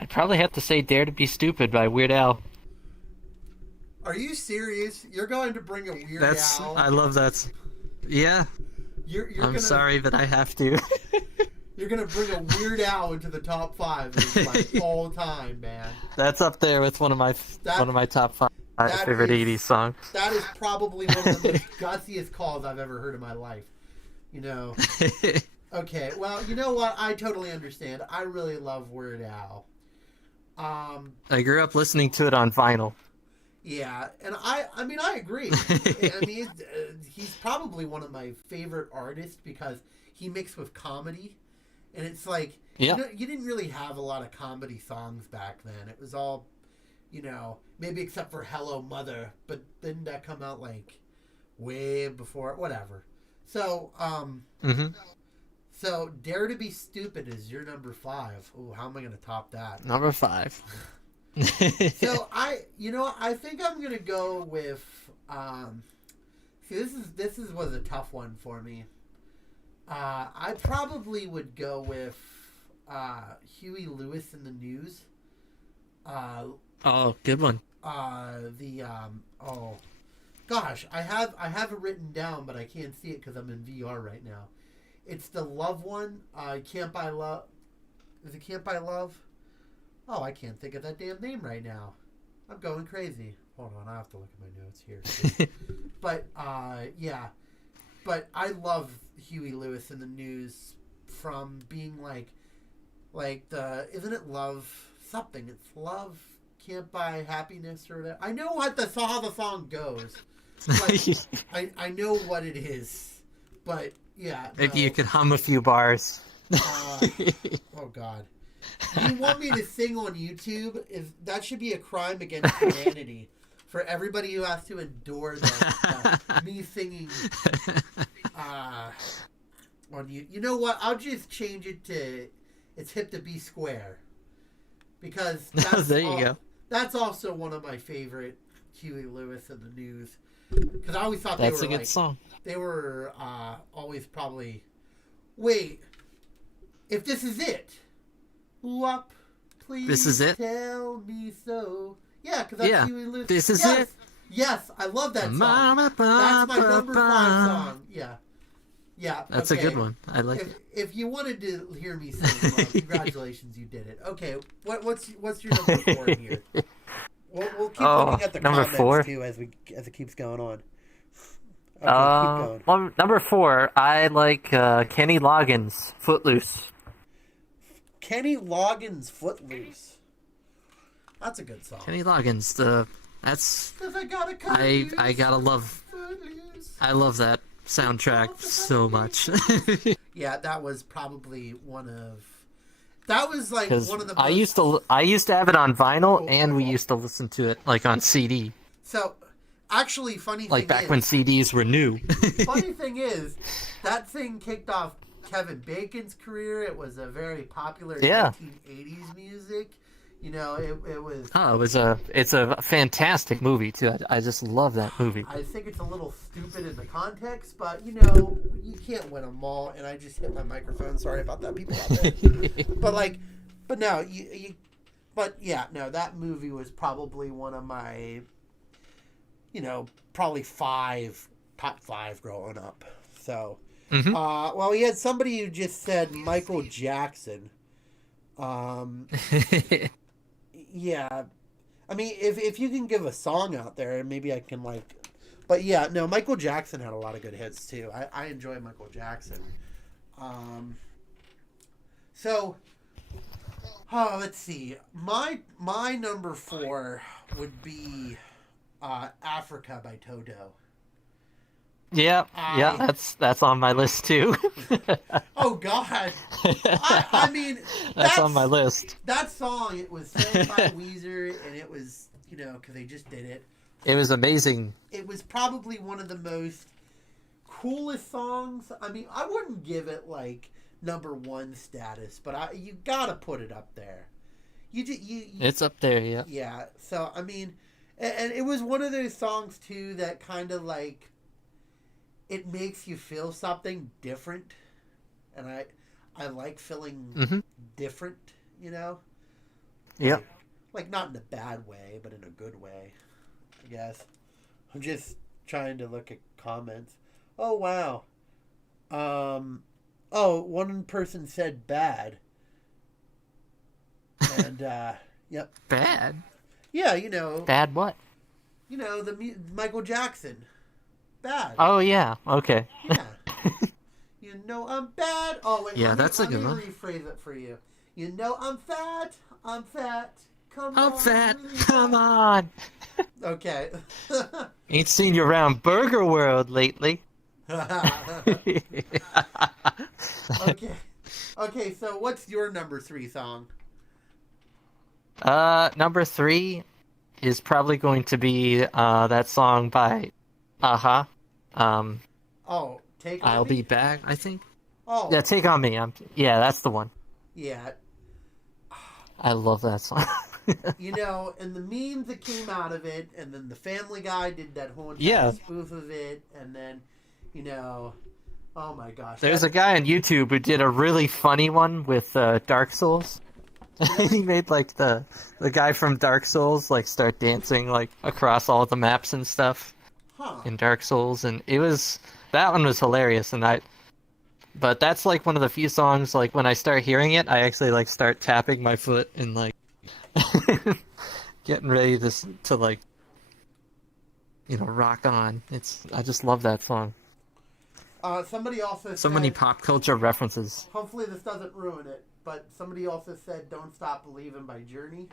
probably have to say Dare to Be Stupid by Weird Al. Are you serious? You're going to bring a Weird Al? I love that. Yeah. I'm sorry, but I have to. You're going to bring a Weird Al into the top 5 of like all time, man. That's up there with one of my top 5 favorite 80s songs. That is probably one of the most gutsiest calls I've ever heard in my life. Okay, well, you know what? I totally understand. I really love Weird Al. I grew up listening to it on vinyl. Yeah, and I mean, I agree. I mean, he's probably one of my favorite artists because he mixed with comedy. And it's like, you didn't really have a lot of comedy songs back then. It was all, maybe except for Hello Mother, but didn't that come out like way before, whatever. So, so Dare to Be Stupid is your number 5. Ooh, how am I going to top that? Number 5. So I think I'm going to go with, see, this was a tough one for me. I probably would go with Huey Lewis and the News. Oh, good one. Gosh, I have it written down, but I can't see it because I'm in VR right now. It's the Love one. Can't Buy Love. Is it Can't Buy Love? Oh, I can't think of that damn name right now. I'm going crazy. Hold on, I have to look at my notes here. Too. But yeah, but I love Huey Lewis in the News from being like the isn't it Love something? It's Love Can't Buy Happiness or whatever. I know what how the song goes. But I know what it is. But yeah, Maybe you could hum a few bars. Oh God. You want me to sing on YouTube? That should be a crime against humanity for everybody who has to endure that me singing on you. You know what? I'll just change it to it's hip to be square because there you go. That's also one of my favorite Huey Lewis in the News because I always thought that's they were a good song. They were always probably wait if this is it. Whoop, please this is it? Tell me so. Yeah, because that's Huey Lewis. This is it? Yes, I love that song. That's my number 5 song. Yeah. Yeah. That's a good one. I like it. If you wanted to hear me sing, well, congratulations, you did it. Okay, what's your number 4 here? We'll keep looking at the number comments 4? too as it keeps going on. Okay, keep going. Number 4, I like Kenny Loggins, Footloose. Kenny Loggins, Footloose. That's a good song. Kenny Loggins, I love that soundtrack so much. Yeah, that was probably one of the I used to have it on vinyl and we used to listen to it like on CD. So actually funny like thing back is, when CDs were new. funny thing is that thing kicked off Kevin Bacon's career. It was a very popular 1980s music. You know, it was. Oh, it's a fantastic movie too. I just love that movie. I think it's a little stupid in the context, but you know, you can't win them all. And I just hit my microphone. Sorry about that, people out there. but no, that movie was probably one of my, probably top 5 growing up. So, well, we had somebody who just said Michael Jackson. Yeah, I mean, if you can give a song out there, maybe I can but yeah, no, Michael Jackson had a lot of good hits too. I enjoy Michael Jackson. So, let's see. My number 4 would be Africa by Toto. Yeah, that's on my list too. Oh God! I mean, that's on my list. That song, it was sang by Weezer, and it was because they just did it. It was amazing. It was probably one of the most coolest songs. I mean, I wouldn't give it number 1 status, but you gotta put it up there. It's up there, yeah. Yeah. So I mean, and it was one of those songs too that kind of it makes you feel something different, and I like feeling different, Yeah. Like not in a bad way, but in a good way, I guess. I'm just trying to look at comments. Oh wow. One person said bad, and yep. Bad. Yeah, Bad what? The Michael Jackson. Bad. Oh yeah. Okay. Yeah. I'm bad. Oh wait. Yeah, that's a good one. Let me rephrase it for you. I'm fat. I'm fat. Come I'm on. fat. Really Come fat. on. Okay. Ain't seen you around Burger World lately. Okay. Okay. So what's your number 3 song? Number 3 is probably going to be that song by Aha. Take On I'll Me? Be Back, I think. Oh. Yeah, Take On Me. Yeah, that's the one. Yeah. I love that song. And the memes that came out of it, and then the Family Guy did that whole Yeah. spoof of it, and then, oh my gosh. There's a guy on YouTube who did a really funny one with Dark Souls. He made the guy from Dark Souls start dancing across all the maps and stuff in Dark Souls, and that one was hilarious. But that's one of the few songs when I start hearing it, I actually start tapping my foot and getting ready to like, rock on. I just love that song. Somebody also So many said, pop culture references. hopefully this doesn't ruin it, but somebody also said "Don't Stop Believing" by Journey.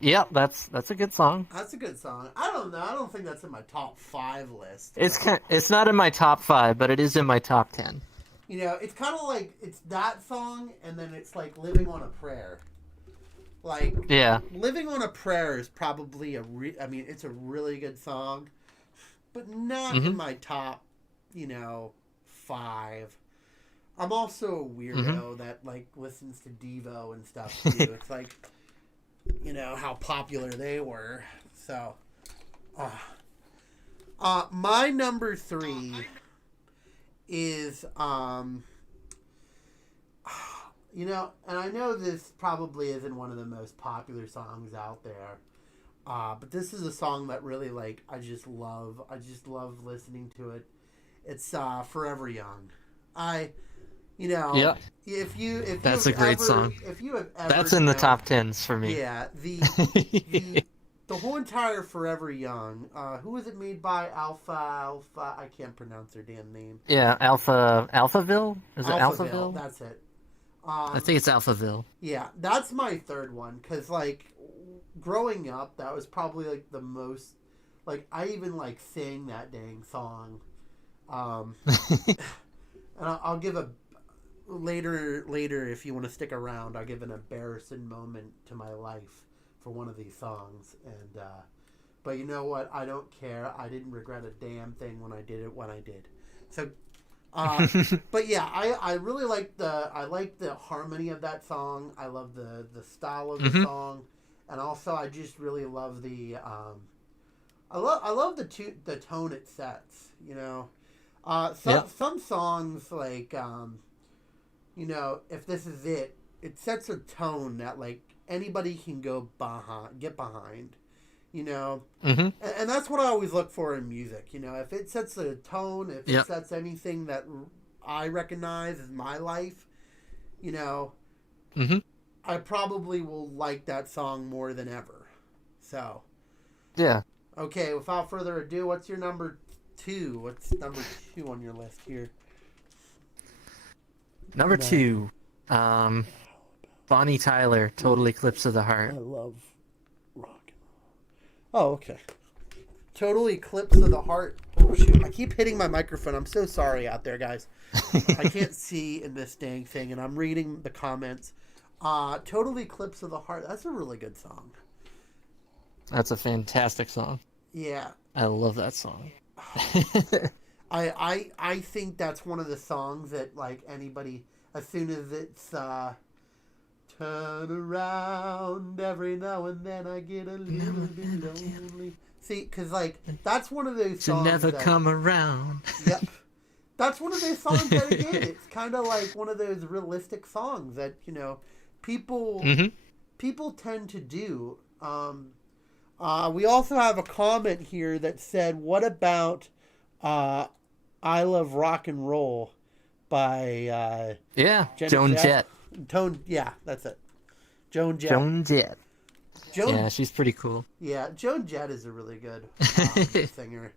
Yep, that's a good song. That's a good song. I don't know. I don't think that's in my top 5 list. It's not in my top 5, but it is in my top 10. It's kind of like it's that song, and then it's like "Living on a Prayer." Like, Yeah. "Living on a Prayer" is probably it's a really good song, but not in my top, 5. I'm also a weirdo that like listens to Devo and stuff too. It's like, how popular they were. So, my number 3 is and I know this probably isn't one of the most popular songs out there, but this is a song that really I just love listening to it. It's "Forever Young." Yeah. That's a great song. If you have ever, That's in the top 10s for me. Yeah, the whole entire "Forever Young." Who was it made by? Alpha. I can't pronounce their damn name. Yeah, Alphaville? Is it Alphaville? That's it. I think it's Alphaville. Yeah, that's my third one because growing up, that was probably the most I even sang that dang song. And I'll give a later if you want to stick around. I'll give an embarrassing moment to my life for one of these songs, and but you know what? I don't care. I didn't regret a damn thing when I did it when I did. So, but yeah, I really like the harmony of that song. I love the style of the song, and also I just really love the I love the tone it sets. Some songs "If This Is It," it sets a tone that anybody can get behind. And that's what I always look for in music. If it sets a tone, if it sets anything that I recognize as my life, I probably will like that song more than ever. So, yeah. Okay, without further ado, what's your number 2? What's number 2 on your list here? Number 2, Bonnie Tyler, "Total Eclipse of the Heart." I love rock and roll. Oh, okay. "Total Eclipse of the Heart." Oh, shoot. I keep hitting my microphone. I'm so sorry out there, guys. I can't see in this dang thing, and I'm reading the comments. "Total Eclipse of the Heart." That's a really good song. That's a fantastic song. Yeah. I love that song. I think that's one of the songs that anybody, as soon as it's "turn around every now and then I get a little bit lonely." See, because that's one of those songs to never come around. Yep. That's one of those songs that again, it's kind of one of those realistic songs that people tend to do. We also have a comment here that said, "What about I Love Rock and Roll" by Joan Jett. Yeah, that's it. Joan Jett. Joan Jett. Yeah, she's pretty cool. Yeah, Joan Jett is a really good singer.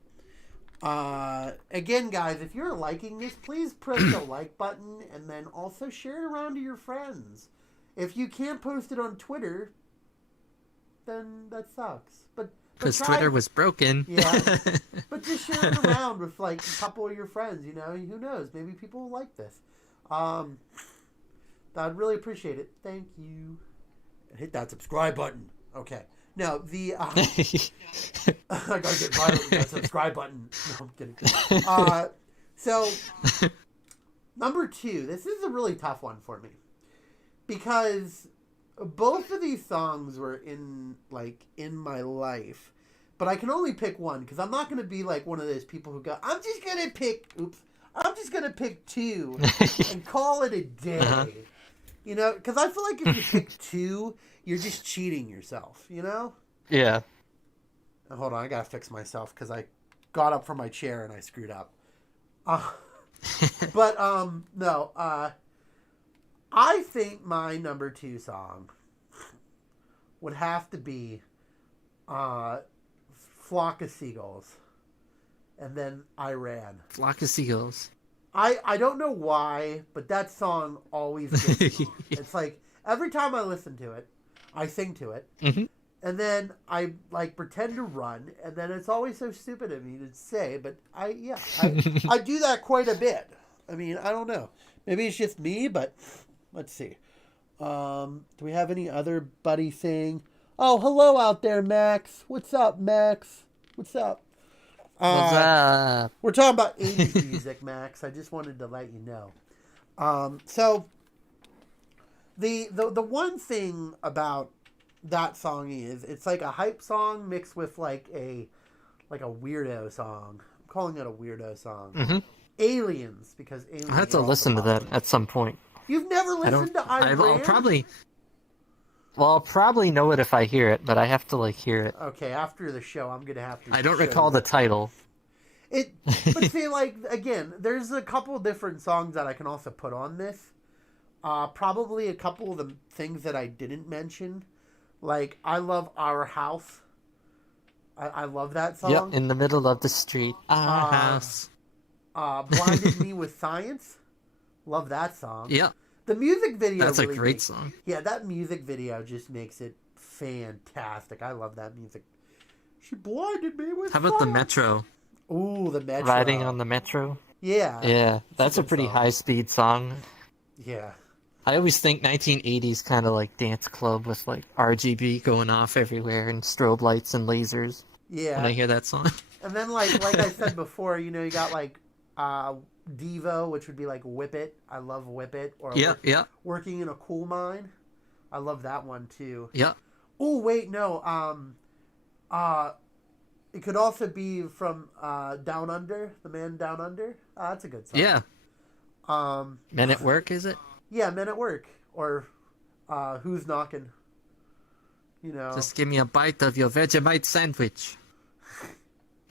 Again, guys, if you're liking this, please press the like button and then also share it around to your friends. If you can't post it on Twitter, then that sucks. Because Twitter was broken. Yeah. But just share it around with a couple of your friends, Who knows? Maybe people will like this. I'd really appreciate it. Thank you. Hit that subscribe button. Okay. Now, I gotta get violent with that subscribe button. No, I'm kidding. So, number 2. This is a really tough one for me. Because both of these songs were in my life, but I can only pick one because I'm not going to be one of those people who go, I'm just going to pick 2 and call it a day. Because I feel if you pick 2, you're just cheating yourself, Yeah. Hold on, I got to fix myself because I got up from my chair and I screwed up. But, no, I think my number 2 song would have to be Flock of Seagulls. And then Iran. Flock of Seagulls. I don't know why, but that song always gets me. It's like, every time I listen to it, I sing to it. Mm-hmm. And then I like pretend to run, and then it's always so stupid of me to say, but I do that quite a bit. I mean, I don't know. Maybe it's just me, but let's see. Do we have any other buddy thing? Oh, hello out there, Max. What's up, Max? What's up? What's up? We're talking about 80s music, Max. I just wanted to let you know. So the one thing about that song is it's like a hype song mixed with like a weirdo song. I'm calling it a weirdo song. Mm-hmm. Aliens, because aliens. I have to listen to that at some point. You've never listened to Iran? I'll probably know it if I hear it, but I have to like hear it. Okay, after the show, I'm gonna have to. I don't recall the title. But see, like again, there's a couple different songs that I can also put on this. Probably a couple of the things that I didn't mention. Like, I love Our House. I love that song. Yep, in the middle of the street. Our house. Blinded Me with Science. Love that song. Yep. The music video. That's really a great song. Yeah, that music video just makes it fantastic. I love that music. She blinded me with How about the science. Metro? Ooh, the Metro. Riding on the Metro? Yeah. Yeah, that's a pretty high-speed song. Yeah. I always think 1980s kind of like dance club with like RGB going off everywhere and strobe lights and lasers. Yeah. When I hear that song. And then like I said before, you know, you got like Devo, which would be like Whip It. I love Whip It. Or Yeah. Working in a Coal Mine. I love that one too. Yeah. Oh wait, no. It could also be from Down Under, The Man Down Under. That's a good song. Yeah. Men at Work, is it? Yeah, Men at Work. Or Who's Knocking? You know. Just give me a bite of your Vegemite sandwich.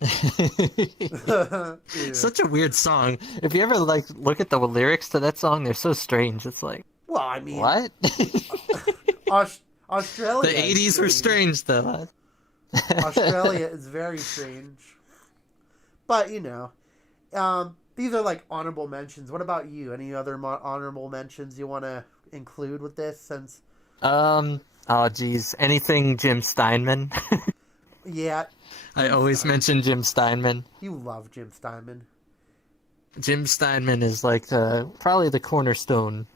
Yeah. Such a weird song. If you ever like look at the lyrics to that song, they're so strange. It's like, well, I mean, what? Australia. The 80s were strange, though. Australia is very strange. But, you know, these are like honorable mentions. What about you? Any other honorable mentions you want to include with this? Since oh geez, anything Jim Steinman. Yeah. I always mention Jim Steinman. You love Jim Steinman. Jim Steinman is like probably the cornerstone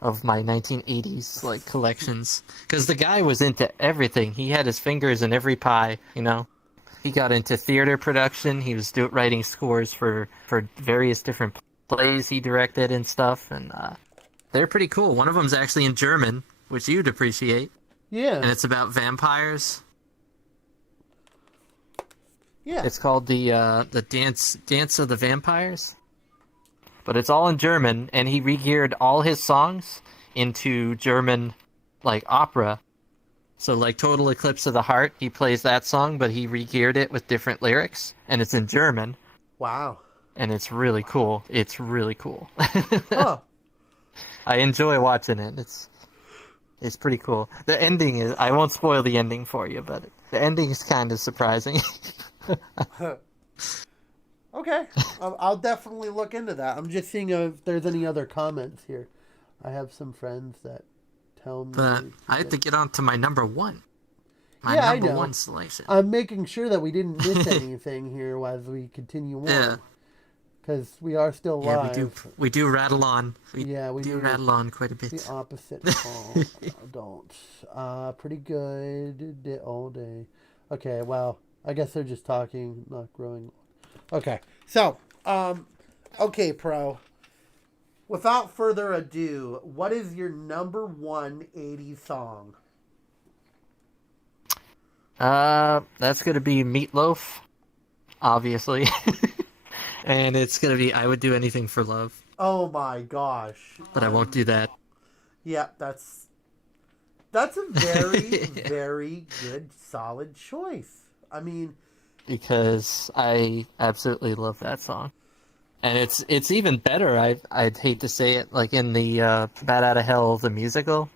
of my 1980s like collections, because the guy was into everything. He had his fingers in every pie, you know. He got into theater production. He was writing scores for various different plays he directed and stuff, and they're pretty cool. One of them's actually in German, which you'd appreciate. Yeah. And it's about vampires. Yeah. It's called the Dance of the Vampires. But it's all in German, and he re-geared all his songs into German, like, opera. So, like, Total Eclipse of the Heart, he plays that song, but he re-geared it with different lyrics, and it's in German. Wow. And it's really cool. It's really cool. Huh. I enjoy watching it. It's pretty cool. The ending is... I won't spoil the ending for you, but the ending is kind of surprising. Okay. I'll definitely look into that. I'm just seeing if there's any other comments here. I have some friends that tell me... But I have to get on to my number one. My Yeah, I number know. one selection. I'm making sure that we didn't miss anything here as we continue on. Yeah. Because we are still Yeah, live. we do rattle on. We do do rattle on quite a bit. The opposite. Oh, don't. Pretty good all day. Okay, well, I guess they're just talking, not growing. Okay, so, okay, Pro. Without further ado, what is your number one 80s song? That's gonna be Meatloaf, obviously. And it's gonna be I Would Do Anything for Love. Oh my gosh. But I won't do that. Yeah, that's a very, very good, solid choice. I mean... Because I absolutely love that song. And it's even better, I'd hate to say it, like in the Bat Out of Hell, the musical.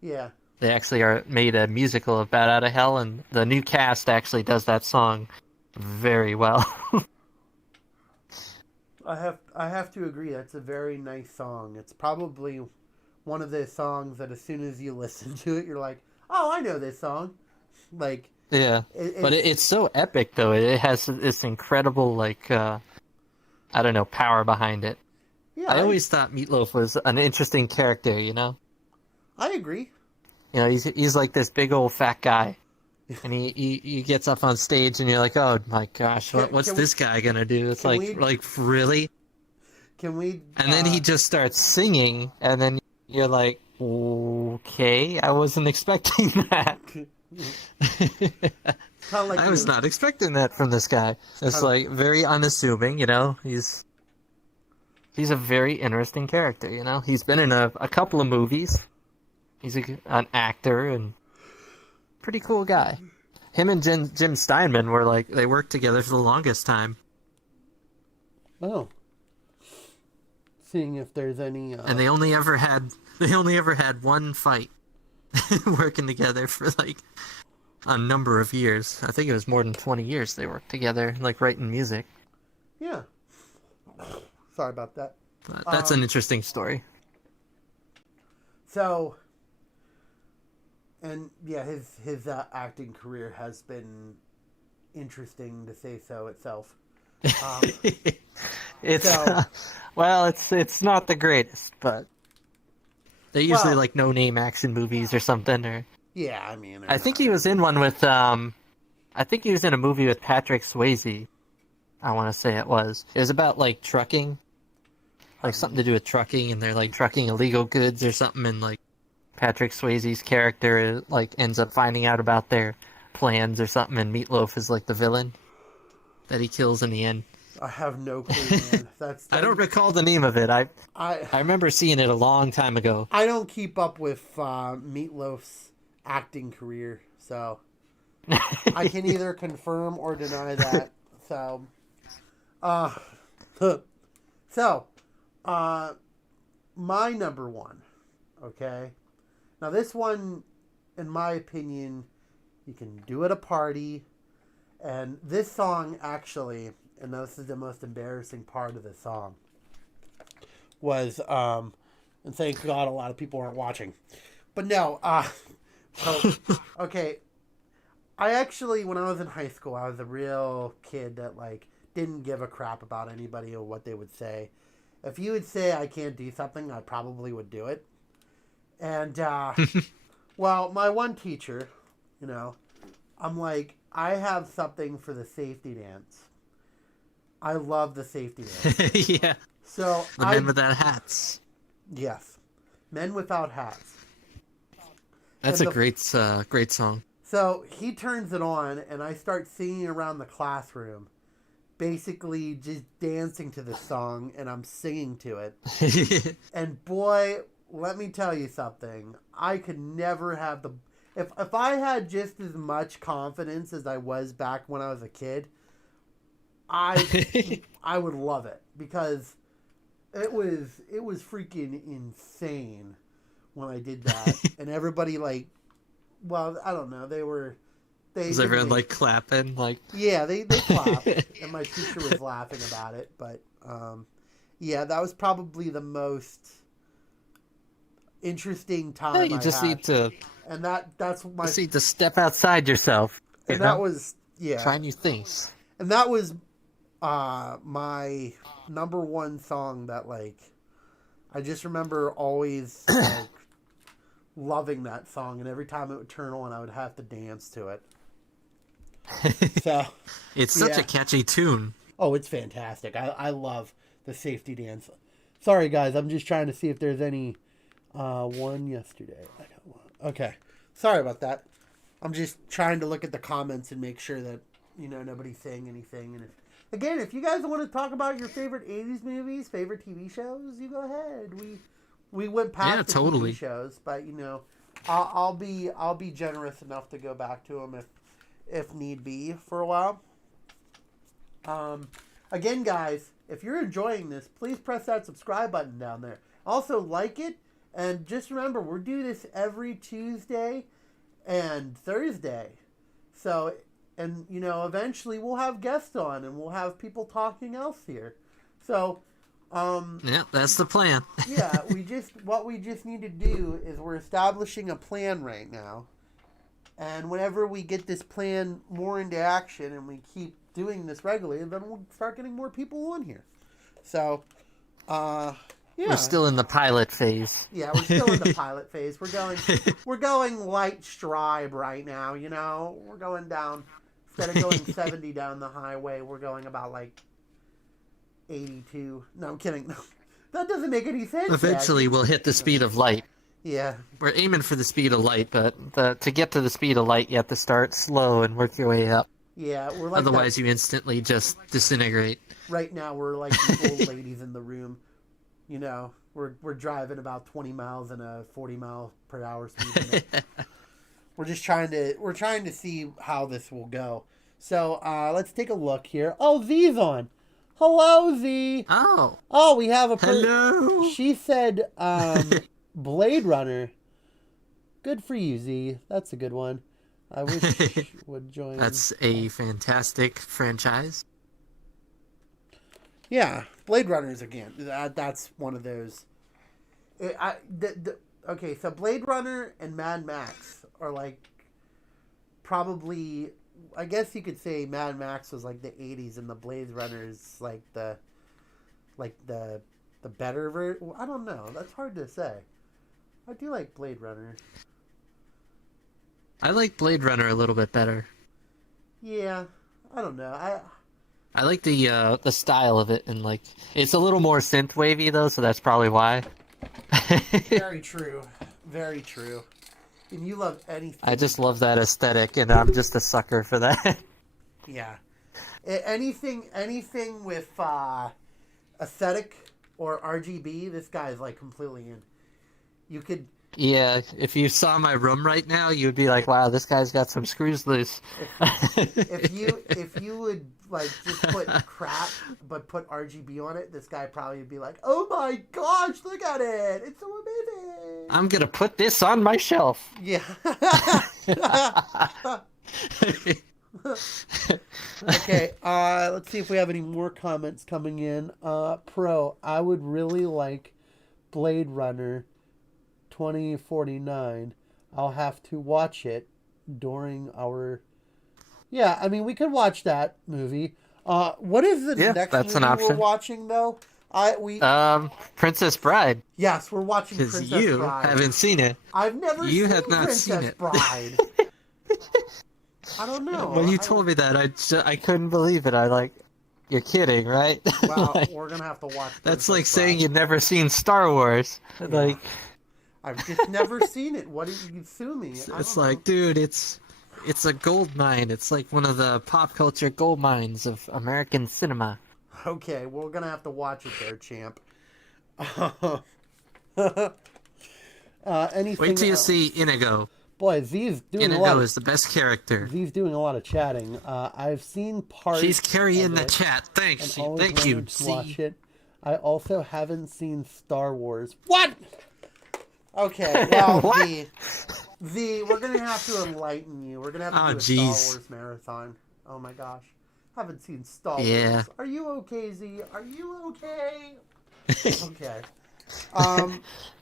Yeah. they actually are made a musical of Bat Out of Hell, and the new cast actually does that song very well. I have to agree. That's a very nice song. It's probably one of those songs that as soon as you listen to it, you're like, "Oh, I know this song." Like, Yeah, but it's so epic though. It has this incredible I don't know, power behind it. yeah, I always thought Meatloaf was an interesting character. I agree. He's like this big old fat guy, and he gets up on stage, and you're like, oh my gosh, what's can this guy gonna do? It's like really. Can we? And then he just starts singing, and then you're like, okay, I wasn't expecting that. Like I was not expecting that from this guy. It's like very unassuming, He's a very interesting character, He's been in a couple of movies. He's an actor and pretty cool guy. Him and Jim Steinman were they worked together for the longest time. Oh. Seeing if there's any. And they only ever had one fight working together for a number of years. I think it was more than 20 years they worked together, writing music. Yeah. Sorry about that. But that's an interesting story. So, and yeah, his acting career has been interesting to say so itself. It's not the greatest, but they're usually no-name action movies or something. Or yeah, I mean, I think he was in one with I think he was in a movie with Patrick Swayze. I want to say it was about trucking, something to do with trucking, and they're trucking illegal goods or something, and Patrick Swayze's character ends up finding out about their plans or something, and Meatloaf is the villain that he kills in the end. I have no clue, man. I don't recall the name of it. I remember seeing it a long time ago. I don't keep up with Meatloaf's acting career, so I can either confirm or deny that. So, my number one, okay? Now this one, in my opinion, you can do at a party, and this song actually, and this is the most embarrassing part of the song, was, and thank God a lot of people aren't watching, but no, okay, I actually, when I was in high school, I was a real kid that, didn't give a crap about anybody or what they would say. If you would say I can't do something, I probably would do it. And, well, my one teacher, I'm like, I have something for the safety dance. I love the safety dance. Yeah. So the men without hats. Yes. Men Without Hats. That's a great song. So he turns it on, and I start singing around the classroom, basically just dancing to the song, and I'm singing to it. And boy, let me tell you something. I could never have the... If I had just as much confidence as I was back when I was a kid, I would love it, because it was freaking insane when I did that. And everybody well, I don't know, was everyone clapping? Yeah, they clapped, and my teacher was laughing about it. But yeah, that was probably the most interesting time. Yeah, you just need to, and that's my. You need to step outside yourself. And that was try new things. And that was my number one song that I just remember always loving that song, and every time it would turn on, I would have to dance to it. So it's such a catchy tune. Oh, it's fantastic. I love the safety dance. Sorry, guys. I'm just trying to see if there's any one yesterday. I got one. Okay. Sorry about that. I'm just trying to look at the comments and make sure that, nobody's saying anything. And if you guys want to talk about your favorite 80s movies, favorite TV shows, you go ahead. We went past the TV shows, but, I'll be generous enough to go back to them if need be for a while. Again, guys, if you're enjoying this, please press that subscribe button down there. Also, like it And just remember, we're doing this every Tuesday and Thursday. So, and you know, eventually we'll have guests on and we'll have people talking else here. So, yeah, that's the plan. yeah, what we just need to do is we're establishing a plan right now. And whenever we get this plan more into action and we keep doing this regularly, then we'll start getting more people on here. So, yeah. We're still in the pilot phase. Yeah, we're still in the pilot phase. We're going light Stribe right now, you know? We're going down, instead of going 70 down the highway, we're going about like 82. No, I'm kidding. No, that doesn't make any sense. Eventually, we'll hit the speed of light. Yeah. We're aiming for the speed of light, but to get to the speed of light, you have to start slow and work your way up. Yeah, we're like otherwise you instantly just disintegrate. Right now, we're like the old ladies in the room. You know, we're driving about 20 miles in a 40 mile per hour speed limit. We're trying to see how this will go. So let's take a look here. Oh, Z's on. Hello, Z. Oh, we have a hello. She said Blade Runner. Good for you, Z. That's a good one. I wish would join. That's a fantastic franchise. Yeah, Blade Runners again. That's one of those. Okay, so Blade Runner and Mad Max are like probably. I guess you could say Mad Max was like the '80s, and the Blade Runner is like the better version. Well, I don't know. That's hard to say. I do like Blade Runner. I like Blade Runner a little bit better. Yeah, I don't know. I like the style of it, and like it's a little more synth wavy though, so that's probably why. Very true. Very true. And you love anything. I just love that aesthetic, and I'm just a sucker for that. Yeah. Anything with aesthetic or RGB, this guy's like completely in. You could. Yeah, if you saw my room right now, you would be like, "Wow, this guy's got some screws loose." If you would like just put crap but put RGB on it, this guy probably would be like, "Oh my gosh, look at it! It's so amazing!" I'm gonna put this on my shelf. Yeah. Okay, let's see if we have any more comments coming in. Pro, I would really like Blade Runner 2049. I'll have to watch it during our... Yeah, I mean, we could watch that movie. What is the next that's movie an option. we're watching, though? Princess Bride. Yes, we're watching Princess Bride. Because you haven't seen it. I've never you seen have not Princess seen it. Bride. I don't know. When you told me that, I couldn't believe it. You're kidding, right? Wow, like, we're going to have to watch that's Princess like Bride. saying you've never seen Star Wars. Yeah. Like, I've just never seen it. What did you sue me? It's like, dude, it's a gold mine. It's like one of the pop culture gold mines of American cinema. Okay, we're going to have to watch it there, champ. Anything Wait till you else? see Inigo. Boy, Z's doing a lot. Inigo is the best character. Z's doing a lot of chatting. I've seen parts. She's carrying of the it chat. Thanks. and always Thank you. wanted to watch it. I also haven't seen Star Wars. What? Okay, well, What? Z, we're gonna have to enlighten you. We're gonna have to do a Star Wars marathon. Oh my gosh, haven't seen Star Wars. Are you okay, Z? Are you okay? Okay.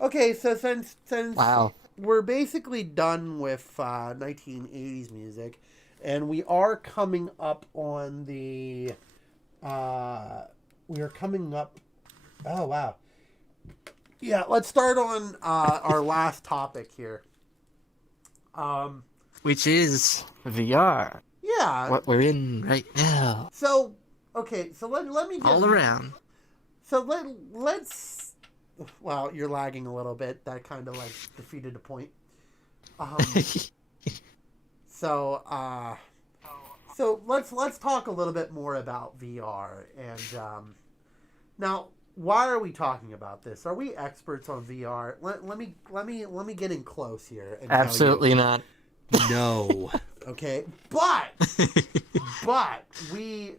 Okay. So since Wow. we're basically done with 1980s music, and we are coming up on the we are coming up. Oh wow. Yeah, let's start on our last topic here. Which is VR. Yeah. What we're in right now. So, okay, so let me get... All around. So let's... Well, you're lagging a little bit. That kind of, like, defeated the point. So let's talk a little bit more about VR. And, now... Why are we talking about this? Are we experts on VR? Let me get in close here. And Absolutely not. No. Okay, but we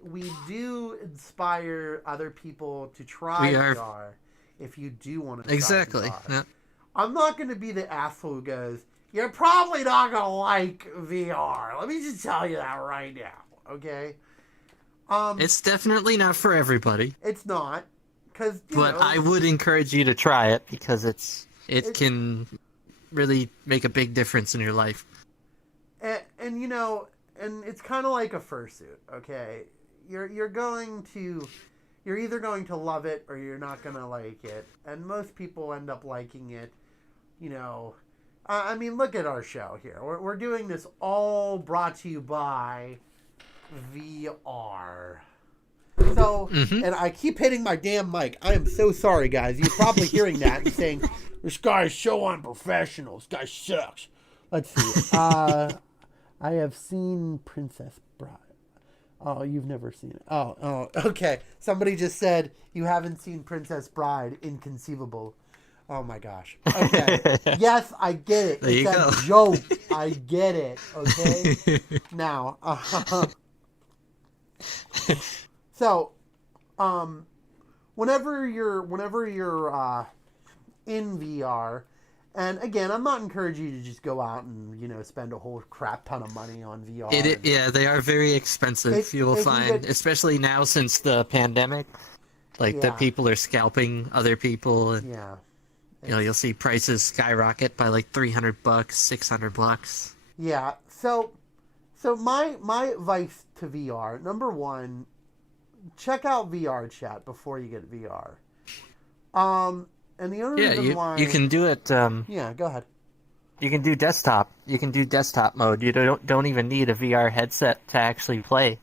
do inspire other people to try VR if you do want to try Exactly. VR. Yeah. I'm not going to be the asshole who goes, you're probably not going to like VR. Let me just tell you that right now, okay? It's definitely not for everybody, It's not, because, but I would encourage you to try it because it can really make a big difference in your life. And and it's kind of like a fursuit, okay? You're either going to love it or you're not going to like it. And most people end up liking it, I mean, look at our show here. We're doing this all brought to you by VR. So, and I keep hitting my damn mic. I am so sorry, guys. You're probably hearing that and saying, this guy's so unprofessional. This guy sucks. Let's see. I have seen Princess Bride. Oh, you've never seen it. Oh, okay. Somebody just said you haven't seen Princess Bride. Inconceivable. Oh my gosh. Okay. Yes, I get it. It's a joke. I get it. Okay. Now, so, whenever you're in VR, and again, I'm not encouraging you to just go out and spend a whole crap ton of money on VR. Yeah, they are very expensive. You will find, especially now since the pandemic, the people are scalping other people, and you'll see prices skyrocket by like $300, $600. Yeah. So my advice to VR, number one, check out VR chat before you get VR. And the only reason why you can do it. Yeah, go ahead. You can do desktop. You can do desktop mode. You don't even need a VR headset to actually play.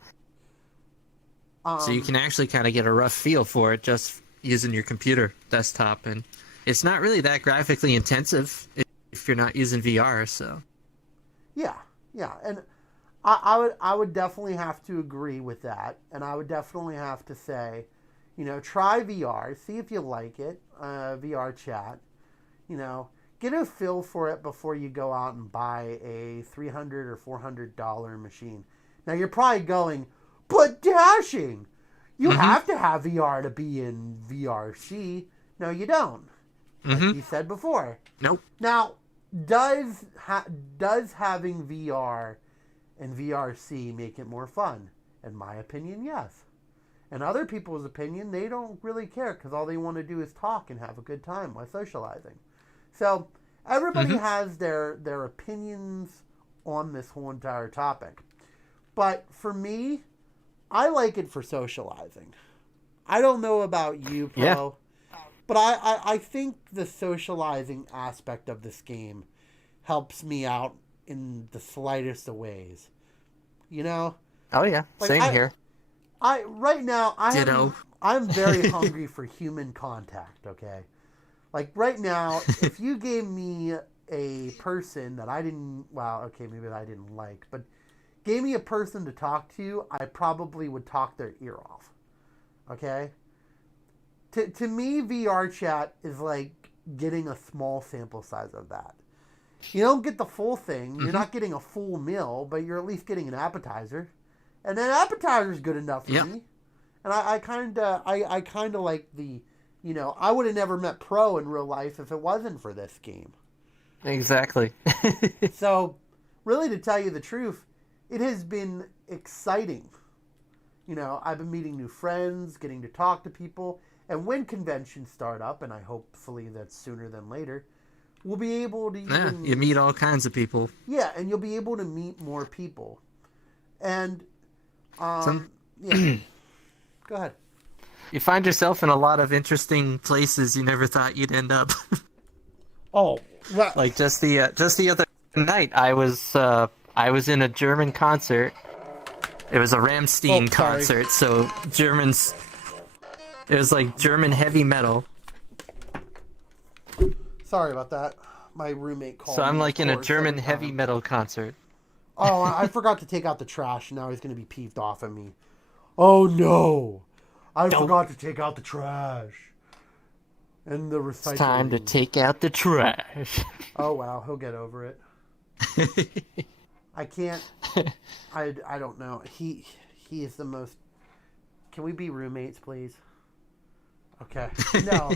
So you can actually kind of get a rough feel for it just using your computer desktop, and it's not really that graphically intensive if you're not using VR. So yeah, and I would definitely have to agree with that, and I would definitely have to say, try VR, see if you like it, VR chat, get a feel for it before you go out and buy a $300 or $400 machine. Now you're probably going, but Dashing, you have to have VR to be in VRC. No, you don't. Like you said before. Nope. Now, does having VR and VRC make it more fun? In my opinion, yes. In other people's opinion, they don't really care because all they want to do is talk and have a good time while socializing. So everybody has their opinions on this whole entire topic. But for me, I like it for socializing. I don't know about you, Pro, but I think the socializing aspect of this game helps me out in the slightest of ways. Oh yeah, same here. Right now, I'm very hungry for human contact, okay? Like, right now, if you gave me a person that I didn't, maybe that I didn't like, but gave me a person to talk to, I probably would talk their ear off, okay? To me, VR chat is like getting a small sample size of that. You don't get the full thing. You're not getting a full meal, but you're at least getting an appetizer. And an appetizer is good enough for me. And I kind of like the, I would have never met Pro in real life if it wasn't for this game. Exactly. So, really, to tell you the truth, it has been exciting. I've been meeting new friends, getting to talk to people. And when conventions start up, and I hopefully that's sooner than later, we'll be able to you meet all kinds of people. Yeah, and you'll be able to meet more people. And go ahead. You find yourself in a lot of interesting places you never thought you'd end up. Like just the other night, I was in a German concert. It was a Rammstein concert, so Germans. It was like German heavy metal. Sorry about that. My roommate called. So I'm like in a German heavy metal concert. Oh, I forgot to take out the trash. Now he's going to be peeved off at me. Oh, no. I forgot to take out the trash. And the recycling. It's time to take out the trash. Oh, wow. He'll get over it. I can't. I don't know. He is the most. Can we be roommates, please? Okay. No.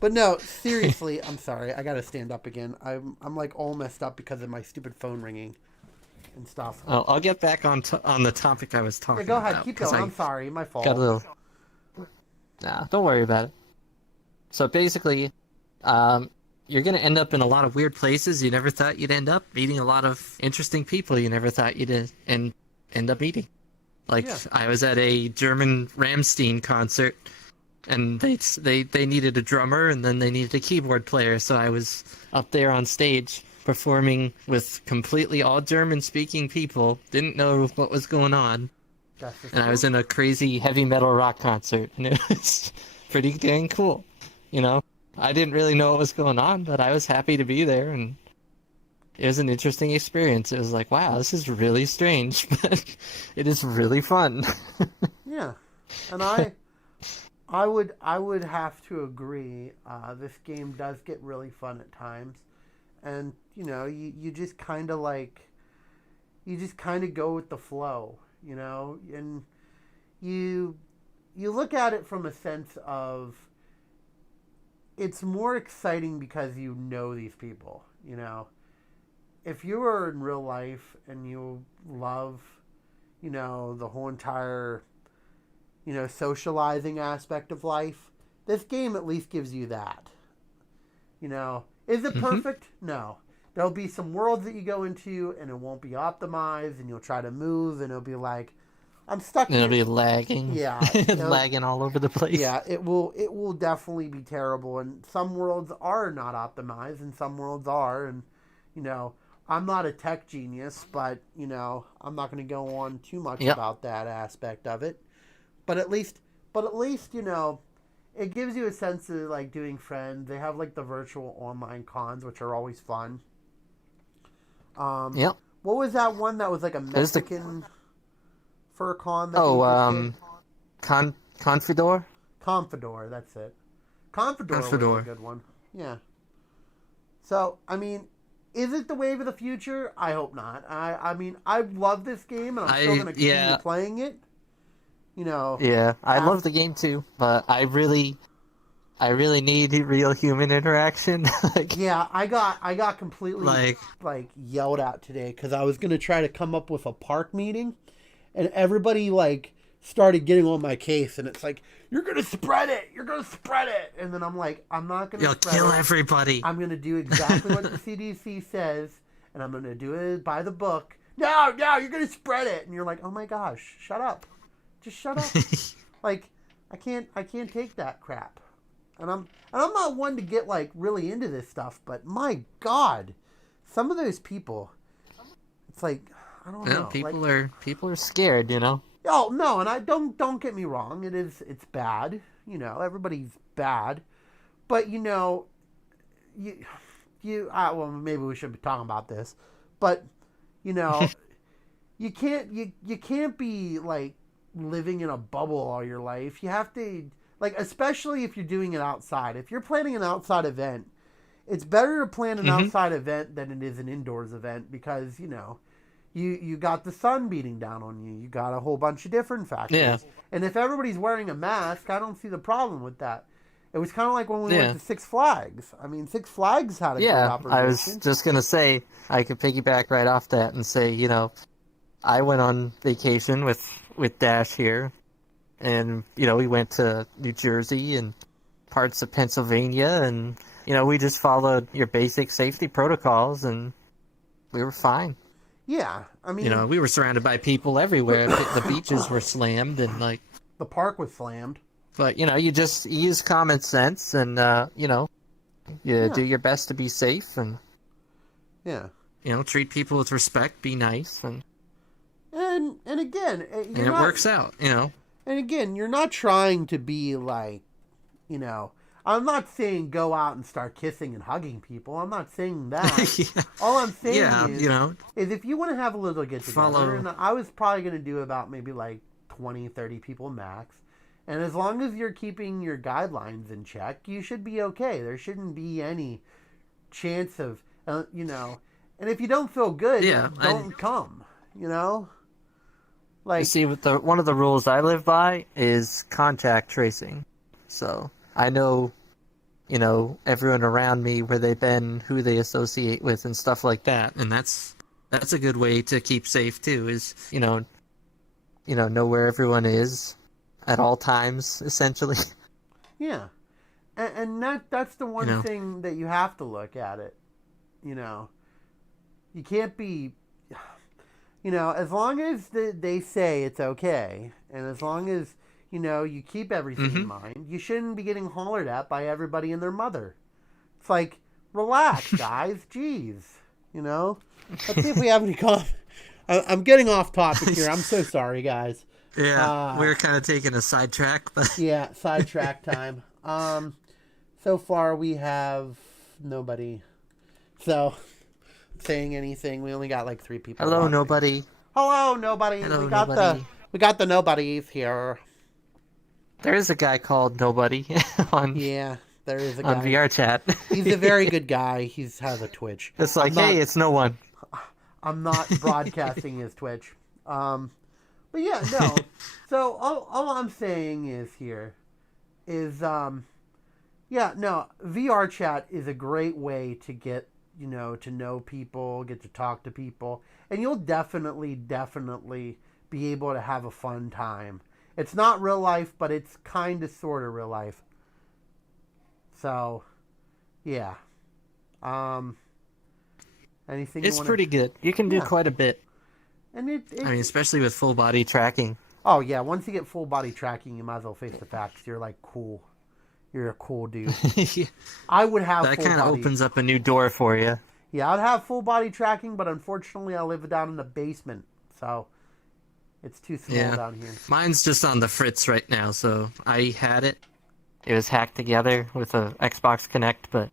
But no, seriously, I'm sorry. I gotta stand up again. I'm like all messed up because of my stupid phone ringing and stuff. I'll get back on the topic I was talking Yeah, about. go ahead. Keep going. I'm sorry. My fault. Got a little. Nah, don't worry about it. So basically, you're gonna end up in a lot of weird places you never thought you'd end up, meeting a lot of interesting people you never thought you'd end up meeting. Like, Yeah. I was at a German Rammstein concert, and they needed a drummer, and then they needed a keyboard player, so I was up there on stage performing with completely all German-speaking people, didn't know what was going on, That's just and I was in a crazy heavy metal rock concert, and it was pretty dang cool, you know? I didn't really know what was going on, but I was happy to be there, and it was an interesting experience. It was like, wow, this is really strange, but it is really fun. Yeah, and I would have to agree. This game does get really fun at times, and you just kind of go with the flow, and you look at it from a sense of it's more exciting because you know these people, If you were in real life and you love, the whole entire, socializing aspect of life, this game at least gives you that. Is it perfect? No. There'll be some worlds that you go into and it won't be optimized and you'll try to move and it'll be like, I'm stuck. It'll be lagging. Yeah. Lagging all over the place. Yeah, it will definitely be terrible. And some worlds are not optimized and some worlds are. And, I'm not a tech genius, but, I'm not going to go on too much about that aspect of it. But at least, it gives you a sense of, like, doing friends. They have, like, the virtual online cons, which are always fun. What was that one that was, like, a Mexican fur con? That Confidor? Confidor, that's it. Confidor was a good one. Yeah. So, I mean, is it the wave of the future? I hope not. I mean, I love this game, and I'm still going to continue playing it. Yeah, I love the game too, but I really need real human interaction. Yeah, I got completely like yelled at today because I was going to try to come up with a park meeting, and everybody started getting on my case, and it's like, you're going to spread it, and then I'm like, I'm not going to spread it. You'll kill everybody. I'm going to do exactly what the CDC says, and I'm going to do it by the book. No, you're going to spread it, and you're like, oh my gosh, shut up. Just shut up. I can't take that crap. And I'm not one to get really into this stuff, but my God, some of those people, it's like, I don't know. People are scared, Oh no, and I don't get me wrong. It's bad. Everybody's bad, but well, maybe we should be talking about this, but you can't be living in a bubble all your life. You have to, especially if you're doing it outside. If you're planning an outside event, it's better to plan an outside event than it is an indoors event because, you got the sun beating down on you. You got a whole bunch of different factors. Yeah. And if everybody's wearing a mask, I don't see the problem with that. It was kind of like when we went to Six Flags. I mean, Six Flags had a good operation. I was just going to say, I could piggyback right off that and say, I went on vacation with Dash here, and we went to New Jersey and parts of Pennsylvania, and we just followed your basic safety protocols, and we were fine. Yeah, I mean, we were surrounded by people everywhere. The beaches were slammed, and the park was slammed. But you just use common sense, and do your best to be safe, and treat people with respect, be nice, and again, it works out, And again, you're not trying to be I'm not saying go out and start kissing and hugging people. I'm not saying that. All I'm saying is if you want to have a little get together, and I was probably going to do about maybe 20, 30 people max. And as long as you're keeping your guidelines in check, you should be okay. There shouldn't be any chance of, and if you don't feel good, don't come, You see, one of the rules I live by is contact tracing. So I know everyone around me, where they've been, who they associate with, and stuff like that. And that's a good way to keep safe too. Is know where everyone is at all times, essentially. Yeah, and that's the one thing that you have to look at it. You can't be, as long as they say it's okay, and as long as you keep everything in mind, you shouldn't be getting hollered at by everybody and their mother. It's like, relax, guys. Jeez, Let's see if we have any comments. I'm getting off topic here. I'm so sorry, guys. Yeah, we're kind of taking a sidetrack, but yeah, sidetrack time. So far we have nobody. So saying anything. We only got like 3 people. Hello, watching. Nobody. Hello, nobody. Hello, we got nobody. We got the nobodies here. There is a guy called Nobody on. Yeah, there is a guy on VR chat. He's a very good guy. He has a Twitch. It's like, it's no one. I'm not broadcasting his Twitch. But yeah, no. So all I'm saying is VR chat is a great way to get, to know people, get to talk to people, and you'll definitely be able to have a fun time. It's not real life, but it's kind of sort of real life. So, yeah. Anything? It's pretty good. You can do quite a bit. And especially with full body tracking. Oh yeah, once you get full body tracking, you might as well face the facts. You're like cool. You're a cool dude. Yeah. I would have that kind of opens up a new door for you. Yeah, I'd have full body tracking, but unfortunately, I live down in the basement, so it's too small down here. Mine's just on the fritz right now, so I had it. It was hacked together with a Xbox Connect, but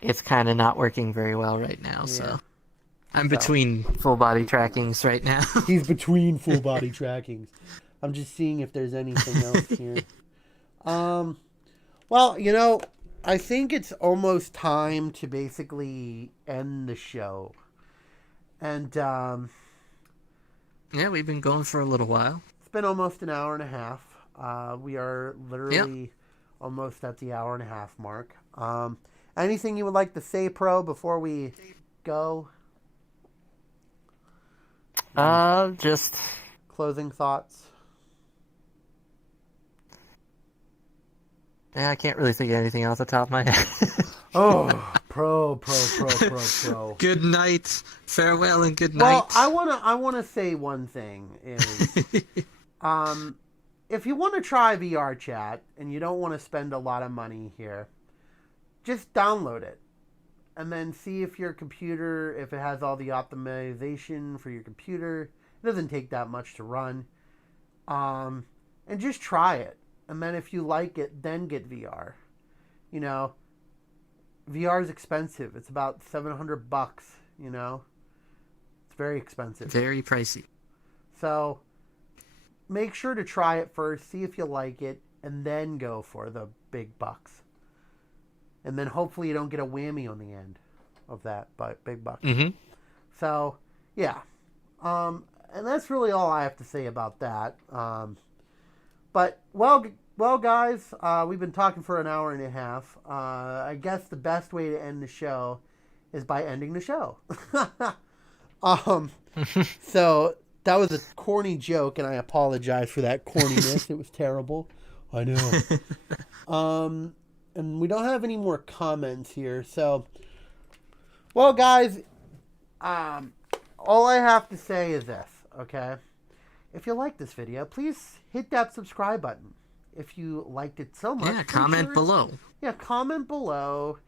it's kind of not working very well right now. So I'm between full body trackings right now. He's between full body trackings. I'm just seeing if there's anything else here. Well, I think it's almost time to basically end the show. And yeah, we've been going for a little while. It's been almost an hour and a half. We are literally almost at the hour and a half mark. Anything you would like to say, Pro, before we go? Just closing thoughts. Yeah, I can't really think of anything off the top of my head. Oh, pro. Good night, farewell, and good night. Well, I wanna say one thing is, if you want to try VR chat and you don't want to spend a lot of money here, just download it, and then see if your computer, if it has all the optimization for your computer. It doesn't take that much to run, and just try it. And then if you like it, then get VR. VR is expensive. It's about $700, It's very expensive. Very pricey. So make sure to try it first, see if you like it, and then go for the big bucks. And then hopefully you don't get a whammy on the end of that big bucks. Mm-hmm. So, yeah. And that's really all I have to say about that. But, well, guys, we've been talking for an hour and a half. I guess the best way to end the show is by ending the show. So that was a corny joke, and I apologize for that corniness. It was terrible. I know. And we don't have any more comments here. So, well, guys, all I have to say is this, okay? If you like this video, please hit that subscribe button. If you liked it so much, comment below. Yeah, comment below.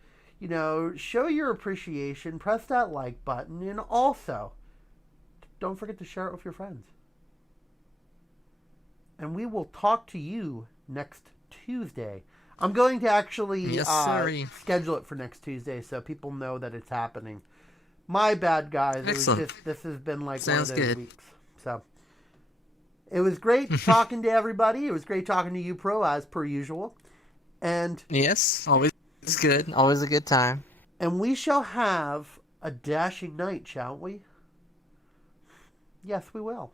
Show your appreciation. Press that like button. And also, don't forget to share it with your friends. And we will talk to you next Tuesday. I'm going to actually schedule it for next Tuesday so people know that it's happening. My bad, guys. Excellent. This has been like Sounds one of those good. weeks. So it was great talking to everybody. It was great talking to you, Pro, as per usual. And yes, always good. Always a good time. And we shall have a dashing night, shall we? Yes, we will.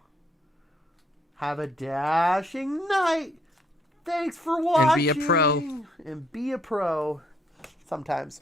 Have a dashing night. Thanks for watching. And be a pro. And be a pro. sometimes.